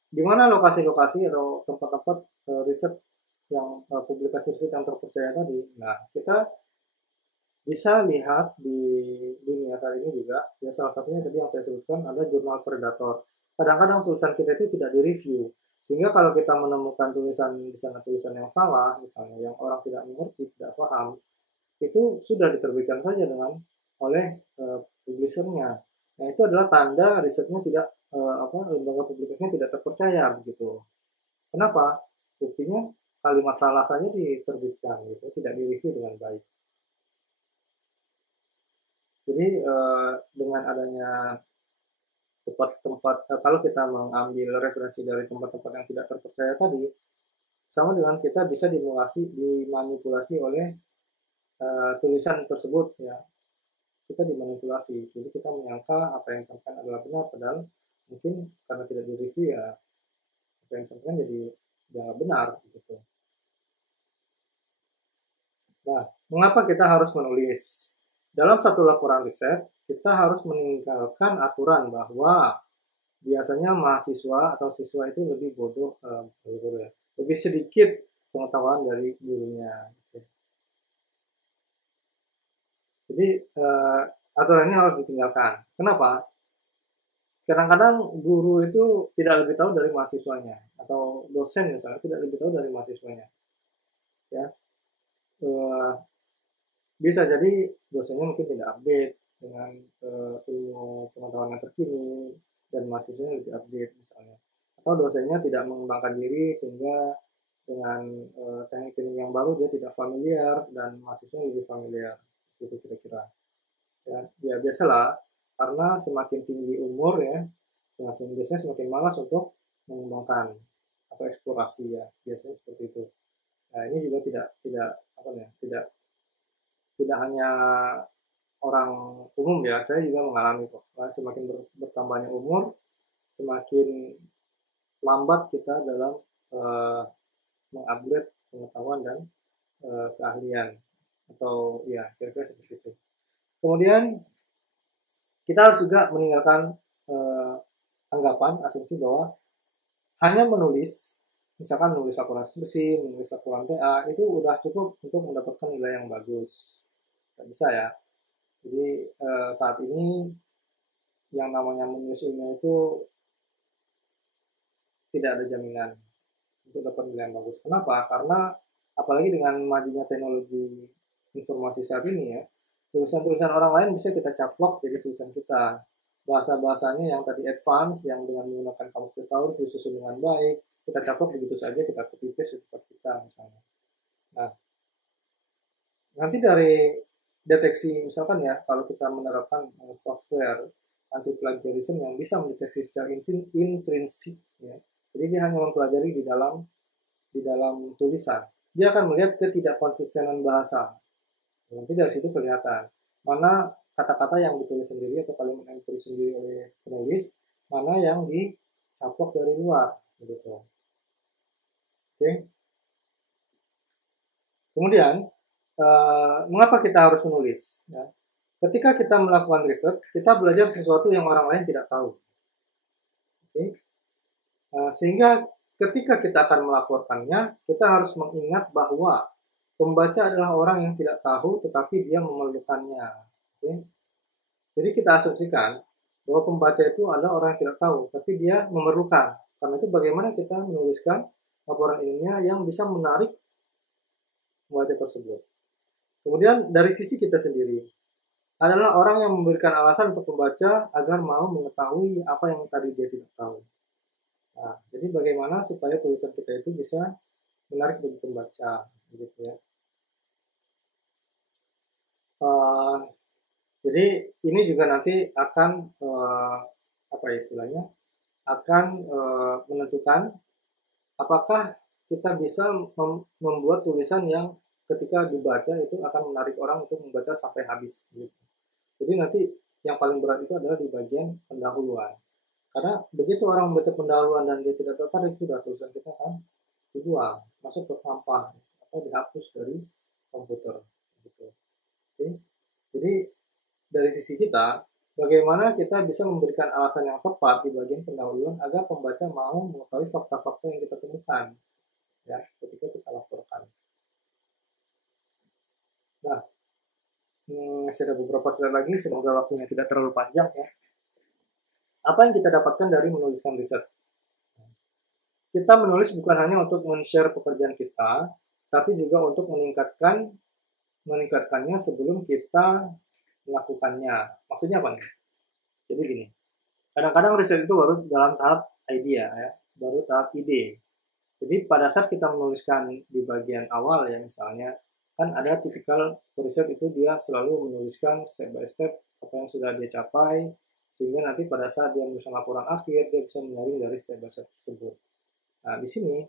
di mana lokasi-lokasi atau tempat-tempat riset yang publikasi riset yang terpercaya tadi? Nah, kita bisa lihat di dunia saat ini juga, ya salah satunya tadi yang saya sebutkan ada jurnal Predator. Kadang-kadang tulisan kita itu tidak direview, sehingga kalau kita menemukan tulisan di sana tulisan yang salah, misalnya yang orang tidak mengerti, tidak paham, itu sudah diterbitkan saja dengan oleh publishernya. Nah itu adalah tanda risetnya tidak lembaga publikasinya tidak terpercaya begitu. Kenapa? Buktinya kalimat salah saja diterbitkan, gitu, tidak direview dengan baik. Jadi dengan adanya tempat-tempat kalau kita mengambil referensi dari tempat-tempat yang tidak terpercaya tadi, sama dengan kita bisa dimanipulasi oleh tulisan tersebut, ya. Kita dimanipulasi, jadi kita menyangka apa yang disampaikan adalah benar, padahal mungkin karena tidak direview ya apa yang disampaikan jadi tidak benar gitu. Nah, mengapa kita harus menulis? Dalam satu laporan riset, kita harus meninggalkan aturan bahwa biasanya mahasiswa atau siswa itu lebih bodoh, lebih sedikit pengetahuan dari gurunya. Jadi aturan ini harus ditinggalkan. Kenapa? Kadang-kadang guru itu tidak lebih tahu dari mahasiswanya, atau dosen misalnya tidak lebih tahu dari mahasiswanya. ya. Eh, Bisa jadi dosennya mungkin tidak update dengan ilmu pengetahuan yang terkini dan mahasiswanya lebih update misalnya, atau dosennya tidak mengembangkan diri sehingga dengan teknik-teknik yang baru dia tidak familiar dan mahasiswa lebih familiar, itu kira-kira ya. Ya biasalah, karena semakin tinggi umur ya, biasanya semakin malas untuk mengembangkan atau eksplorasi ya, biasanya seperti itu. Nah ini juga tidak apa ya, tidak hanya orang umum ya, saya juga mengalami kok. Semakin bertambahnya umur, semakin lambat kita dalam uh, mengupgrade pengetahuan dan keahlian, atau ya kira-kira seperti itu. Kemudian kita harus juga meninggalkan anggapan, asumsi bahwa hanya menulis, misalkan menulis laporan skripsi, menulis laporan TA, itu udah cukup untuk mendapatkan nilai yang bagus. Nggak bisa ya. Jadi saat ini yang namanya menulis ilmiah itu tidak ada jaminan untuk dapat nilai yang bagus. Kenapa? Karena apalagi dengan majunya teknologi informasi saat ini ya, tulisan-tulisan orang lain bisa kita caplok jadi tulisan kita. Bahasa-bahasanya yang tadi advance, yang dengan menggunakan kamus thesaurus disusun dengan baik, kita caplok begitu saja, kita copy paste di tempat kita misalnya. Nah, nanti dari deteksi misalkan ya, kalau kita menerapkan software anti plagiarism yang bisa mendeteksi secara intrinsik ya. Jadi dia hanya mempelajari di dalam tulisan. Dia akan melihat ketidakkonsistenan bahasa. Nanti dari situ kelihatan mana kata-kata yang ditulis sendiri atau kalimat yang ditulis sendiri oleh penulis, mana yang dicaplok dari luar, gitu. Oke. Kemudian, mengapa kita harus menulis? Ya. Ketika kita melakukan riset, kita belajar sesuatu yang orang lain tidak tahu. Oke. Sehingga ketika kita akan melaporkannya, kita harus mengingat bahwa pembaca adalah orang yang tidak tahu, tetapi dia memerlukannya. Oke. Jadi kita asumsikan bahwa pembaca itu adalah orang yang tidak tahu, tapi dia memerlukan. Karena itu bagaimana kita menuliskan laporan ilmiah yang bisa menarik pembaca tersebut. Kemudian dari sisi kita sendiri, adalah orang yang memberikan alasan untuk pembaca agar mau mengetahui apa yang tadi dia tidak tahu. Nah, jadi bagaimana supaya tulisan kita itu bisa menarik bagi pembaca, gitu ya. Jadi ini juga nanti akan apa istilahnya, akan menentukan apakah kita bisa membuat tulisan yang ketika dibaca itu akan menarik orang untuk membaca sampai habis. Gitu. Jadi nanti yang paling berat itu adalah di bagian pendahuluan. Karena begitu orang membaca pendahuluan dan dia tidak tertarik, sudah tulisan kita akan dibuang, masuk ke sampah atau dihapus dari komputer. Gitu. Oke. Jadi dari sisi kita, bagaimana kita bisa memberikan alasan yang tepat di bagian pendahuluan agar pembaca mau mengetahui fakta-fakta yang kita temukan ya ketika kita laporkan. Nah, masih ada beberapa slide lagi, semoga waktunya tidak terlalu panjang ya. Apa yang kita dapatkan dari menuliskan riset? Kita menulis bukan hanya untuk men-share pekerjaan kita, tapi juga untuk meningkatkannya sebelum kita melakukannya. Maksudnya apa nih? Jadi gini, kadang-kadang riset itu baru dalam tahap idea ya, baru tahap ide. Jadi pada saat kita menuliskan di bagian awal ya, misalnya kan ada tipikal riset itu dia selalu menuliskan step by step apa yang sudah dia capai, sehingga nanti pada saat dia menuliskan laporan akhir dia bisa menyaring dari step by step tersebut. Nah di sini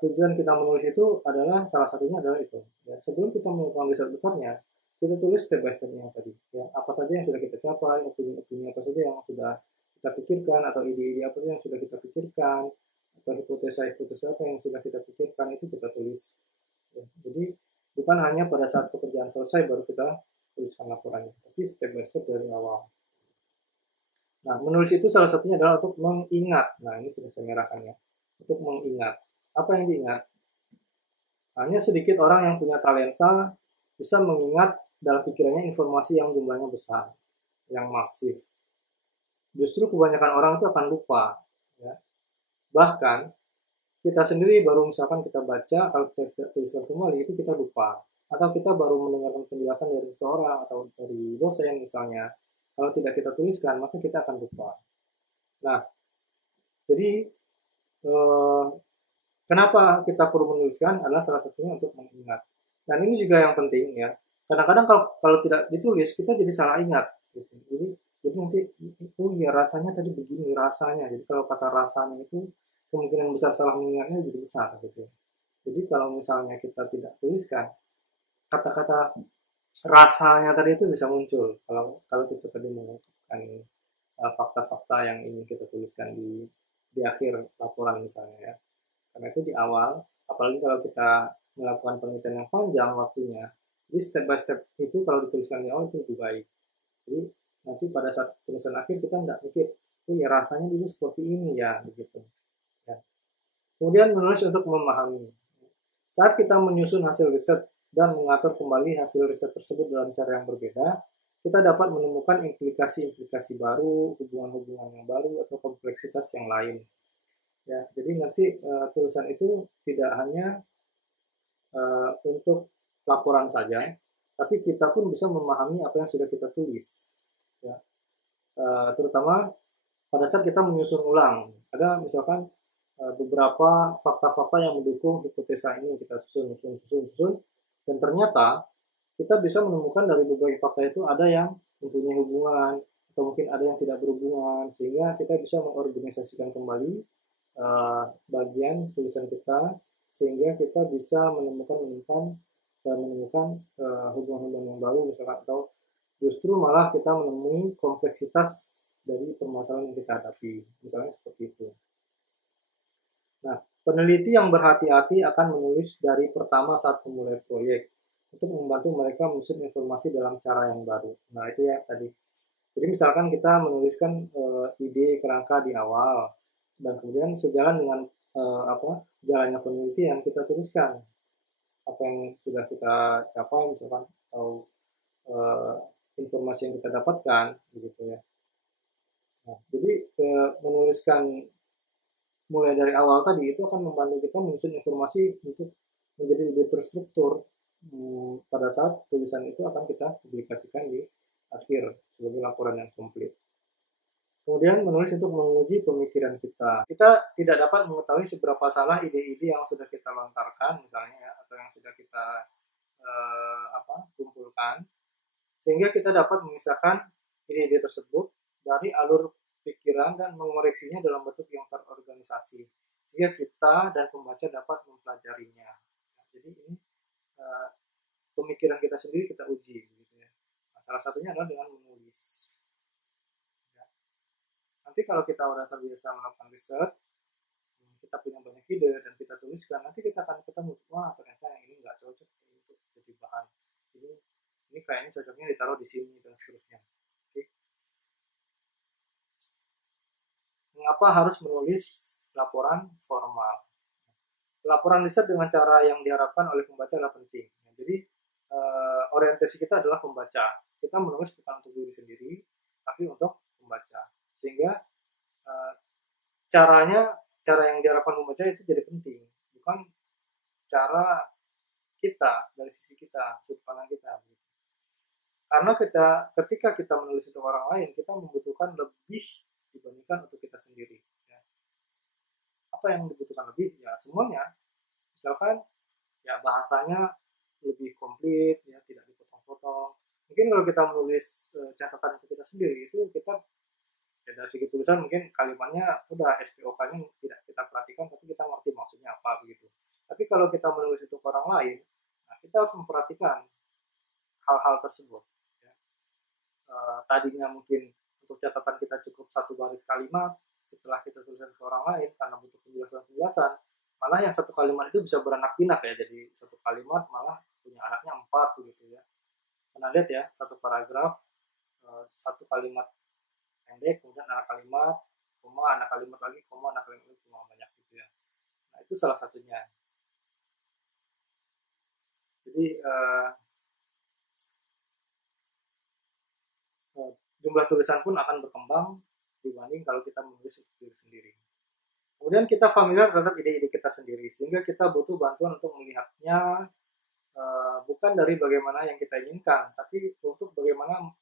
tujuan kita menulis itu adalah salah satunya adalah itu ya, sebelum kita melakukan riset besarnya kita tulis step by step-nya tadi ya, apa saja yang sudah kita capai, opini-opini apa saja yang sudah kita pikirkan, atau ide-ide apa saja yang sudah kita pikirkan, atau hipotesa-hipotesa apa yang sudah kita pikirkan, itu kita tulis ya. Jadi bukan hanya pada saat pekerjaan selesai baru kita tuliskan laporannya, tapi step by step dari awal. Nah menulis itu salah satunya adalah untuk mengingat. Nah ini sudah saya merahkan ya, untuk mengingat. Apa yang diingat? Hanya sedikit orang yang punya talenta bisa mengingat dalam pikirannya informasi yang jumlahnya besar, yang masif. Justru kebanyakan orang itu akan lupa. Ya. Bahkan kita sendiri baru misalkan kita baca, kalau kita tidak tuliskan kembali itu kita lupa. Atau kita baru mendengarkan penjelasan dari seseorang atau dari dosen misalnya, kalau tidak kita tuliskan maka kita akan lupa. Nah, jadi eh, kenapa kita perlu menuliskan adalah salah satunya untuk mengingat. Dan ini juga yang penting ya. Kadang-kadang kalau tidak ditulis kita jadi salah ingat. Gitu. Jadi nanti oh ya rasanya tadi begini rasanya. Jadi kalau kata rasanya itu kemungkinan besar salah mengingatnya jadi besar gitu. Jadi kalau misalnya kita tidak tuliskan kata-kata rasanya tadi itu bisa muncul kalau kalau kita tadi mengungkapkan fakta-fakta yang ingin kita tuliskan di akhir laporan misalnya ya. Karena itu di awal, apalagi kalau kita melakukan penelitian yang panjang waktunya, jadi step by step itu kalau dituliskan di awal itu lebih baik. Jadi nanti pada saat tulisan akhir kita tidak mikir, oh ya rasanya dulu seperti ini ya, begitu. Ya. Kemudian menulis untuk memahami. Saat kita menyusun hasil riset dan mengatur kembali hasil riset tersebut dalam cara yang berbeda, kita dapat menemukan implikasi-implikasi baru, hubungan-hubungan yang baru, atau kompleksitas yang lain. Ya, jadi nanti tulisan itu tidak hanya untuk laporan saja, tapi kita pun bisa memahami apa yang sudah kita tulis. Ya, terutama pada saat kita menyusun ulang, ada misalkan beberapa fakta-fakta yang mendukung hipotesa ini kita susun, dan ternyata kita bisa menemukan dari beberapa fakta itu ada yang mempunyai hubungan atau mungkin ada yang tidak berhubungan, sehingga kita bisa mengorganisasikan kembali bagian tulisan kita sehingga kita bisa menemukan hubungan-hubungan yang baru misalkan, atau justru malah kita menemui kompleksitas dari permasalahan yang kita hadapi misalnya seperti itu. Nah, peneliti yang berhati-hati akan menulis dari pertama saat memulai proyek untuk membantu mereka menyusun informasi dalam cara yang baru. Nah, itu ya tadi. Jadi misalkan kita menuliskan ide kerangka di awal, dan kemudian sejalan dengan jalannya penelitian kita tuliskan apa yang sudah kita capai misalkan, atau uh, informasi yang kita dapatkan begitu ya. Nah, jadi menuliskan mulai dari awal tadi itu akan membantu kita menyusun informasi untuk menjadi lebih terstruktur pada saat tulisan itu akan kita publikasikan di akhir sebagai laporan yang komplit. Kemudian menulis untuk menguji pemikiran kita. Kita tidak dapat mengetahui seberapa salah ide-ide yang sudah kita lontarkan misalnya ya, atau yang sudah kita kumpulkan, sehingga kita dapat memisahkan ide-ide tersebut dari alur pikiran dan mengoreksinya dalam bentuk yang terorganisasi, sehingga kita dan pembaca dapat mempelajarinya. Nah, jadi ini pemikiran kita sendiri kita uji, gitu ya. Nah, salah satunya adalah dengan menulis. Nanti kalau kita udah terbiasa melakukan riset, kita punya banyak ide dan kita tuliskan, nanti kita akan ketemu, wah ternyata yang ini nggak cocok untuk jadi bahan. Ini kayaknya cocoknya ditaruh di sini dan seterusnya. Oke. Mengapa harus menulis laporan formal? Laporan riset dengan cara yang diharapkan oleh pembaca adalah penting. Jadi orientasi kita adalah pembaca. Kita menulis bukan untuk diri sendiri, tapi untuk pembaca. Sehingga cara yang diharapkan pembaca itu jadi penting, bukan cara kita dari sisi kita, sudut pandang kita. Karena ketika kita menulis untuk orang lain, kita membutuhkan lebih dibandingkan untuk kita sendiri. Ya. Apa yang dibutuhkan lebih? Ya semuanya. Misalkan ya bahasanya lebih komplit, ya tidak dipotong-potong. Mungkin kalau kita menulis catatan untuk kita sendiri, itu kita ya dari segi tulisan mungkin kalimatnya udah SPOK-nya tidak kita perhatikan, tapi kita ngerti maksudnya apa begitu. Tapi kalau kita menulis untuk orang lain, nah kita harus memperhatikan hal-hal tersebut. Ya. Tadinya mungkin untuk catatan kita cukup satu baris kalimat, setelah kita tuliskan ke orang lain karena butuh penjelasan-penjelasan, malah yang satu kalimat itu bisa beranak pinak ya, jadi satu kalimat malah punya anaknya 4 begitu ya. Pernah lihat ya, satu paragraf satu kalimat pendek, kemudian anak kalimat, koma, anak kalimat lagi, koma, anak kalimat lagi, koma, banyak gitu ya. Nah itu salah satunya. Jadi jumlah tulisan pun akan berkembang dibanding kalau kita menulis untuk diri sendiri. Kemudian kita familiar terhadap ide-ide kita sendiri, sehingga kita butuh bantuan untuk melihatnya bukan dari bagaimana yang kita inginkan, tapi untuk bagaimana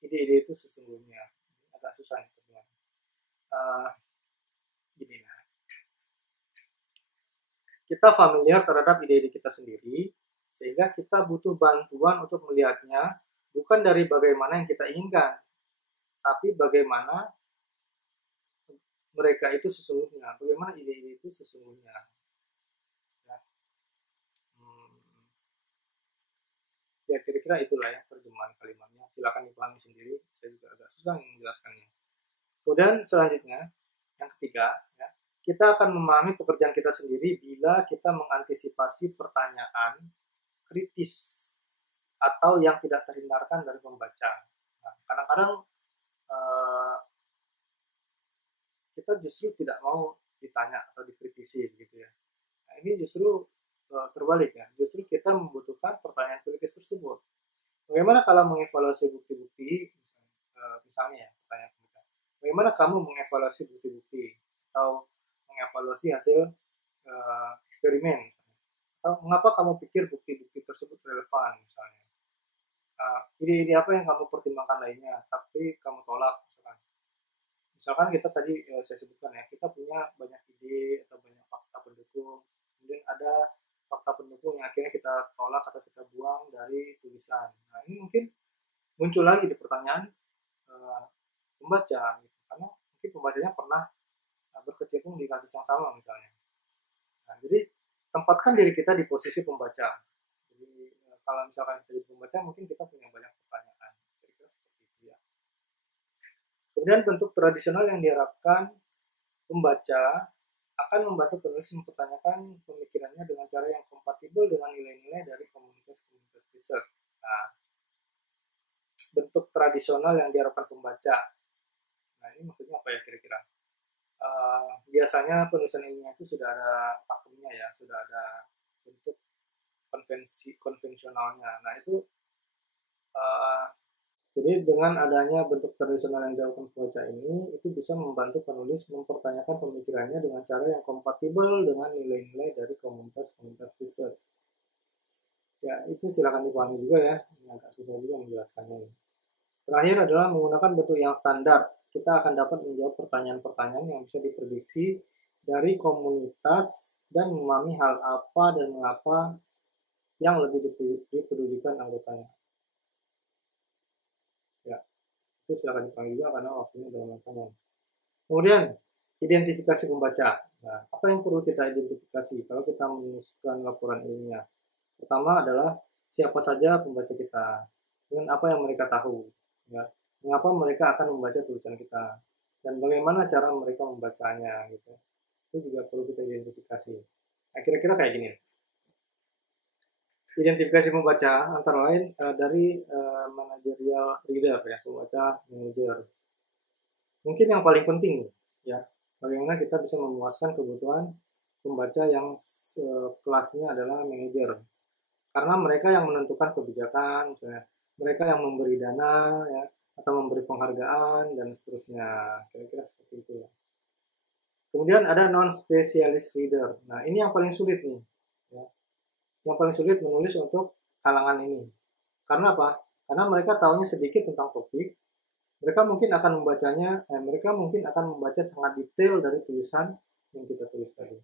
ide-ide itu sesungguhnya. Agak susah nih teman. Gini, kita familiar terhadap ide-ide kita sendiri, sehingga kita butuh bantuan untuk melihatnya bukan dari bagaimana yang kita inginkan, tapi bagaimana mereka itu sesungguhnya, bagaimana ide-ide itu sesungguhnya. Ya, ya kira-kira itulah ya terjemahan kalimatnya. Silakan dipahami sendiri, saya juga agak susah menjelaskannya. Kemudian selanjutnya, yang ketiga, ya, kita akan memahami pekerjaan kita sendiri bila kita mengantisipasi pertanyaan kritis atau yang tidak terhindarkan dari pembaca. Nah, kadang-kadang kita justru tidak mau ditanya atau dikritisi begitu ya. Nah, ini justru terbalik ya. Justru kita membutuhkan pertanyaan kritis tersebut. Bagaimana kalau mengevaluasi bukti-bukti, misalnya ya, pertanyaan kita. Bagaimana kamu mengevaluasi bukti-bukti atau mengevaluasi hasil eksperimen, misalnya. Atau mengapa kamu pikir bukti-bukti tersebut relevan, misalnya. Ide-ide apa yang kamu pertimbangkan lainnya, tapi kamu tolak, misalkan. Misalkan kita tadi saya sebutkan ya, kita punya banyak ide atau banyak fakta pendukung, kemudian ada fakta pendukung yang akhirnya kita tolak atau kita buang dari tulisan. Nah, ini mungkin muncul lagi di pertanyaan pembaca, gitu. Karena mungkin pembacanya pernah berkecimpung di kasus yang sama misalnya. Nah, jadi tempatkan diri kita di posisi pembaca. Jadi kalau misalkan kita jadi pembaca, mungkin kita punya banyak pertanyaan. Kira-kira seperti itu ya. Kemudian bentuk tradisional yang diharapkan pembaca akan membantu penulis mempertanyakan pemikirannya dengan cara yang kompatibel dengan nilai-nilai dari komunitas-komunitas riset. Nah, bentuk tradisional yang diharapkan pembaca. Nah, ini maksudnya apa ya kira-kira? Biasanya penulisan ilmiah itu sudah ada pakemnya ya, sudah ada bentuk konvensionalnya. Nah, itu jadi dengan adanya bentuk tradisional yang dilakukan pembaca ini, itu bisa membantu penulis mempertanyakan pemikirannya dengan cara yang kompatibel dengan nilai-nilai dari komunitas-komunitas riset. Ya, itu silakan dipahami juga ya. Ini agak susah juga menjelaskannya. Terakhir adalah menggunakan bentuk yang standar. Kita akan dapat menjawab pertanyaan-pertanyaan yang bisa diprediksi dari komunitas dan memahami hal apa dan mengapa yang lebih dipedulikan anggotanya. Ya, itu silakan dipanggil juga karena waktunya sudah matang. Kemudian, identifikasi pembaca. Nah, apa yang perlu kita identifikasi kalau kita menuliskan laporan ilmiah? Pertama adalah siapa saja pembaca kita, dengan apa yang mereka tahu, ya, mengapa mereka akan membaca tulisan kita, dan bagaimana cara mereka membacanya, gitu. Itu juga perlu kita identifikasi. Nah, kira-kira kayak gini. Identifikasi pembaca antara lain dari managerial reader ya, pembaca manajer. Mungkin yang paling penting ya, bagaimana kita bisa memuaskan kebutuhan pembaca yang kelasnya adalah manajer. Karena mereka yang menentukan kebijakan, misalnya mereka yang memberi dana ya, atau memberi penghargaan dan seterusnya. Kira-kira seperti itu ya. Kemudian ada non-specialist reader. Nah, ini yang paling sulit nih. Ya. Yang paling sulit menulis untuk kalangan ini. Karena apa? Karena mereka tahunya sedikit tentang topik. Mereka mungkin akan membaca sangat detail dari tulisan yang kita tulis tadi.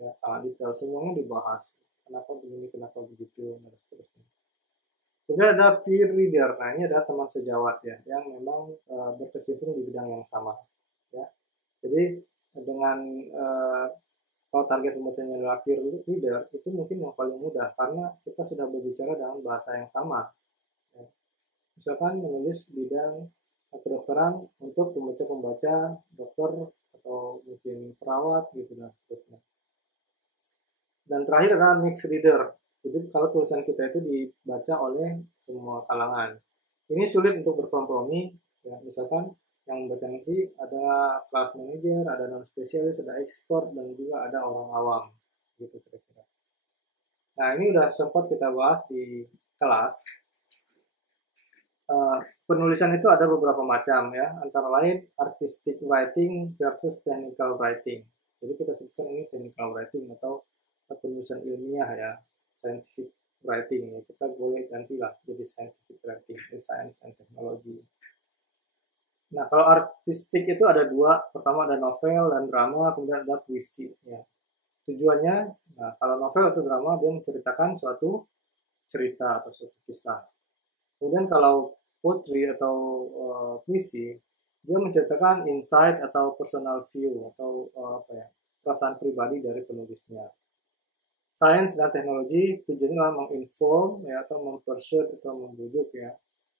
Ya, sangat detail. Semuanya dibahas. Kenapa begini, kenapa begitu, dan seterusnya. Kemudian ada peer reader. Nah, ini adalah teman sejawat ya, yang memang berkecimpung di bidang yang sama. Ya. Jadi dengan kalau target pembacanya adalah peer reader, itu mungkin yang paling mudah karena kita sudah berbicara dalam bahasa yang sama. Ya. Misalkan menulis bidang kedokteran untuk pembaca-pembaca dokter atau mungkin perawat gitu dan seterusnya. Dan terakhir adalah mixed reader. Jadi kalau tulisan kita itu dibaca oleh semua kalangan. Ini sulit untuk berkompromi. Ya, misalkan yang membaca nanti ada class manager, ada non spesialis, ada expert, dan juga ada orang awam. Gitu kira-kira. Nah, ini udah sempat kita bahas di kelas. Penulisan itu ada beberapa macam ya, antara lain artistic writing versus technical writing. Jadi kita sebutkan ini technical writing atau penulisan ilmiah ya, scientific writing. Ya. Kita boleh gantilah jadi scientific writing, science and technology. Nah, kalau artistik itu ada dua. Pertama ada novel dan drama, kemudian ada puisi. Ya. Tujuannya, nah, kalau novel atau drama dia menceritakan suatu cerita atau suatu kisah. Kemudian kalau poetry atau puisi, dia menceritakan insight atau personal view atau perasaan pribadi dari penulisnya. Sains dan teknologi tujuannya adalah menginform ya, atau mempersuade atau membujuk ya,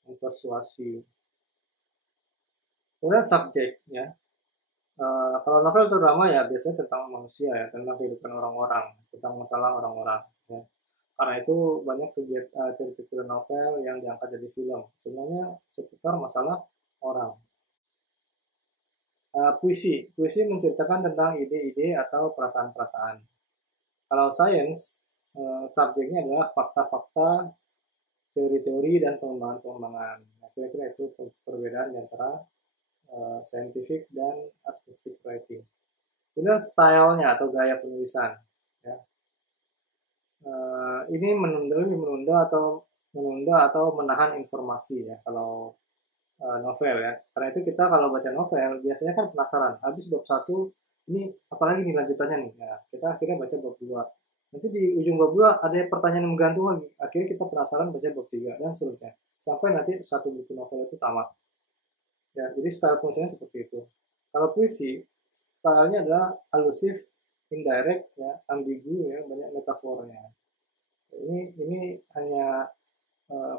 mempersuasi. Kemudian subjek ya. Kalau novel atau drama ya biasanya tentang manusia ya, tentang kehidupan orang-orang, tentang masalah orang-orang. Ya. Karena itu banyak cerita-cerita novel yang diangkat jadi film. Sebenarnya seputar masalah orang. Puisi menceritakan tentang ide-ide atau perasaan-perasaan. Kalau sains, subjeknya adalah fakta-fakta, teori-teori dan pengembangan-pengembangan. Nah, kira-kira itu perbedaan antara scientific dan artistic writing. Kemudian stylenya atau gaya penulisan. Ya. Ini menunda atau menahan informasi ya kalau novel ya. Karena itu kita kalau baca novel biasanya kan penasaran. Habis bab 1 ini apalagi nih lanjutannya nih. Nah, kita akhirnya baca bab 2. Nanti di ujung bab 2 ada pertanyaan yang menggantung lagi. Akhirnya kita penasaran baca bab 3 dan seterusnya. Sampai nanti satu buku novel itu tamat. Ya, jadi style penulisannya seperti itu. Kalau puisi, stylenya adalah alusif, indirect, ya, ambigu, ya, banyak metafornya. Ini hanya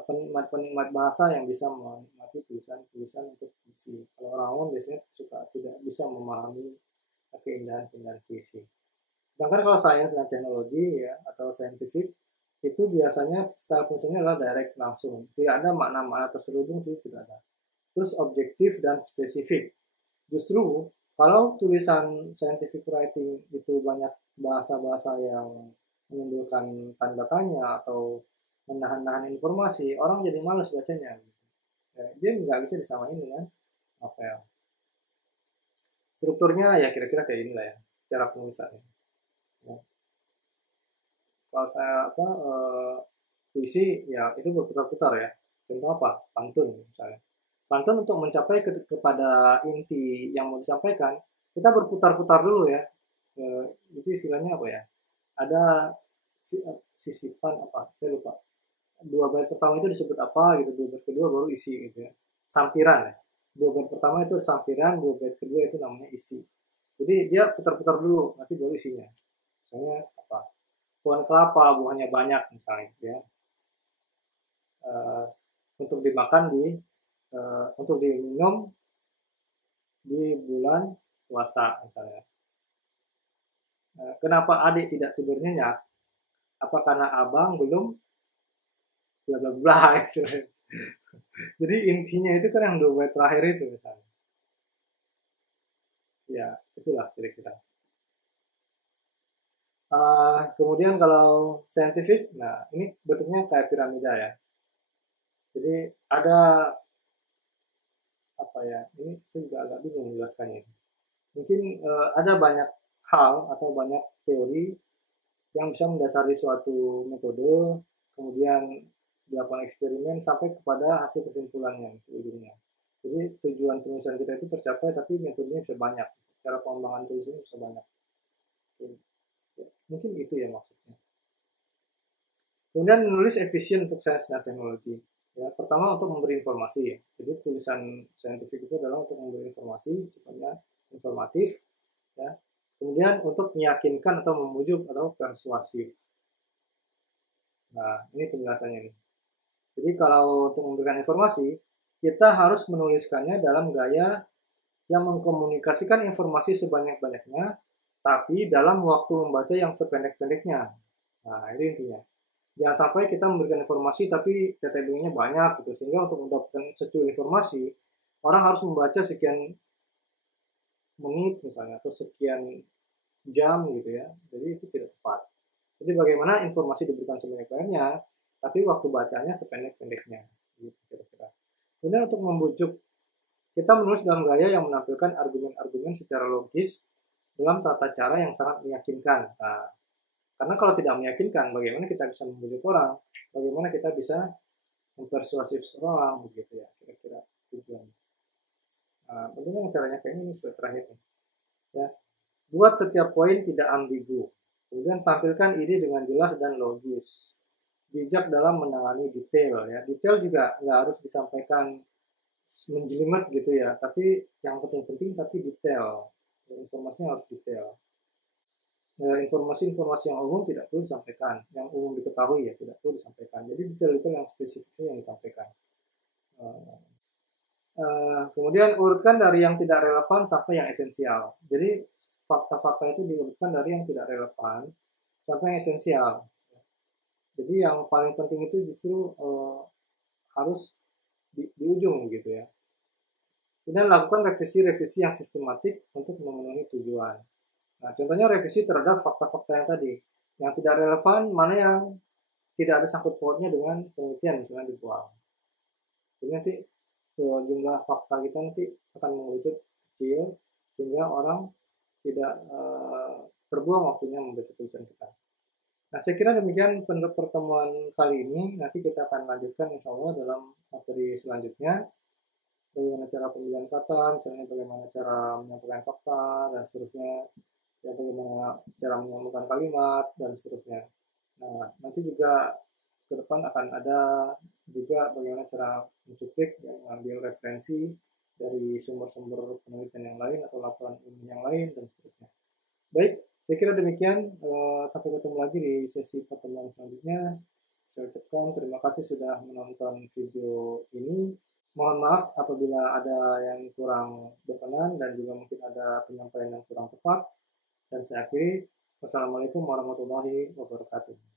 penikmat bahasa yang bisa menikmati tulisan untuk puisi. Kalau orang awam biasanya tidak bisa memahami keindahan puisi. Sedangkan kalau sains dan teknologi ya atau scientific itu biasanya style penulisannya adalah direct langsung. Tidak ada makna-makna terselubung, itu tidak ada. Terus objektif dan spesifik. Justru kalau tulisan scientific writing itu banyak bahasa-bahasa yang menimbulkan tanda tanya atau menahan-nahan informasi, orang jadi malas bacanya. Ya, dia nggak bisa disamain dengan novel. Strukturnya ya kira-kira kayak inilah ya, cara penulisannya. Ya. Kalau saya puisi ya itu berputar-putar ya. Contoh apa? Pantun misalnya. Pantun untuk mencapai kepada inti yang mau disampaikan, kita berputar-putar dulu ya. Itu istilahnya apa ya? Ada sisipan apa? Saya lupa. 2 bait pertama itu disebut apa gitu, 2 bait kedua baru isi gitu ya. Sampiran ya. 2 bait pertama itu sampiran, 2 bait kedua itu namanya isi. Jadi dia putar-putar dulu, nanti baru isinya. Misalnya apa? Pohon kelapa buahnya banyak misalnya gitu ya. Untuk dimakan untuk diminum di bulan puasa misalnya. Kenapa adik tidak tidur nyenyak? Apa karena abang belum bla bla bla gitu. Jadi intinya itu kan yang 2 bait terakhir itu misalnya. Ya, itulah kira-kira. Kemudian kalau scientific, nah ini bentuknya kayak piramida ya. Jadi ada apa ya? Ini saya juga agak bingung menjelaskannya. Mungkin ada banyak hal atau banyak teori yang bisa mendasari suatu metode, kemudian dilakukan eksperimen sampai kepada hasil kesimpulannya itu ujungnya. Jadi tujuan penulisan kita itu tercapai, tapi metodenya bisa banyak, cara pengembangan tulisannya bisa banyak. Mungkin itu ya maksudnya. Kemudian menulis efisien untuk sains dan teknologi. Ya, pertama untuk memberi informasi. Jadi tulisan saintifik itu adalah untuk memberi informasi, sifatnya informatif. Ya. Kemudian untuk meyakinkan atau memujuk atau persuasif. Nah, ini penjelasannya nih. Jadi kalau untuk memberikan informasi, kita harus menuliskannya dalam gaya yang mengkomunikasikan informasi sebanyak-banyaknya, tapi dalam waktu membaca yang sependek-pendeknya. Nah, itu intinya. Jangan sampai kita memberikan informasi tapi TTB-nya banyak gitu, sehingga untuk mendapatkan secuil informasi, orang harus membaca sekian menit misalnya, atau sekian jam gitu ya. Jadi itu tidak tepat. Jadi bagaimana informasi diberikan sebanyak-banyaknya, tapi waktu bacanya sependek-pendeknya. Gitu kira-kira. Kemudian untuk membujuk, kita menulis dalam gaya yang menampilkan argumen-argumen secara logis dalam tata cara yang sangat meyakinkan. Nah, karena kalau tidak meyakinkan, bagaimana kita bisa membujuk orang? Bagaimana kita bisa mempersuasif orang, begitu ya, kira-kira tujuan. Nah, bagaimana caranya? Kayaknya ini slide terakhir nih. Ya, buat setiap poin tidak ambigu. Kemudian tampilkan ide dengan jelas dan logis. Bijak dalam menangani detail ya. Detail juga nggak harus disampaikan menjelimet gitu ya, tapi yang penting-penting tapi detail. Informasinya harus detail. Informasi-informasi yang umum tidak perlu disampaikan, yang umum diketahui ya tidak perlu disampaikan. Jadi detail-detail yang spesifik yang disampaikan. Kemudian urutkan dari yang tidak relevan sampai yang esensial. Jadi fakta-fakta itu diurutkan dari yang tidak relevan sampai yang esensial. Jadi yang paling penting itu justru harus di ujung gitu ya. Kemudian lakukan revisi-revisi yang sistematik untuk memenuhi tujuan. Nah, contohnya revisi terhadap fakta-fakta yang tadi. Yang tidak relevan, mana yang tidak ada sangkut pautnya dengan penelitian, misalnya dibuang. Jadi nanti jumlah fakta kita nanti akan mengerucut kecil, sehingga orang tidak terbuang waktunya membaca tulisan kita. Nah, saya kira demikian untuk pertemuan kali ini. Nanti kita akan lanjutkan insya Allah dalam materi selanjutnya. Bagaimana cara pemilihan kata, misalnya bagaimana cara menyampaikan fakta, dan seterusnya. Ya, bagaimana cara menyambungkan kalimat, dan seterusnya. Nah, nanti juga ke depan akan ada juga bagaimana cara mencuplik dan mengambil referensi dari sumber-sumber penelitian yang lain atau laporan ilmiah yang lain, dan seterusnya. Baik, saya kira demikian. Sampai ketemu lagi di sesi pertemuan selanjutnya. Saya ucapkan terima kasih sudah menonton video ini. Mohon maaf apabila ada yang kurang berkenan dan juga mungkin ada penyampaian yang kurang tepat. Dan saya akhiri. Wassalamualaikum warahmatullahi wabarakatuh.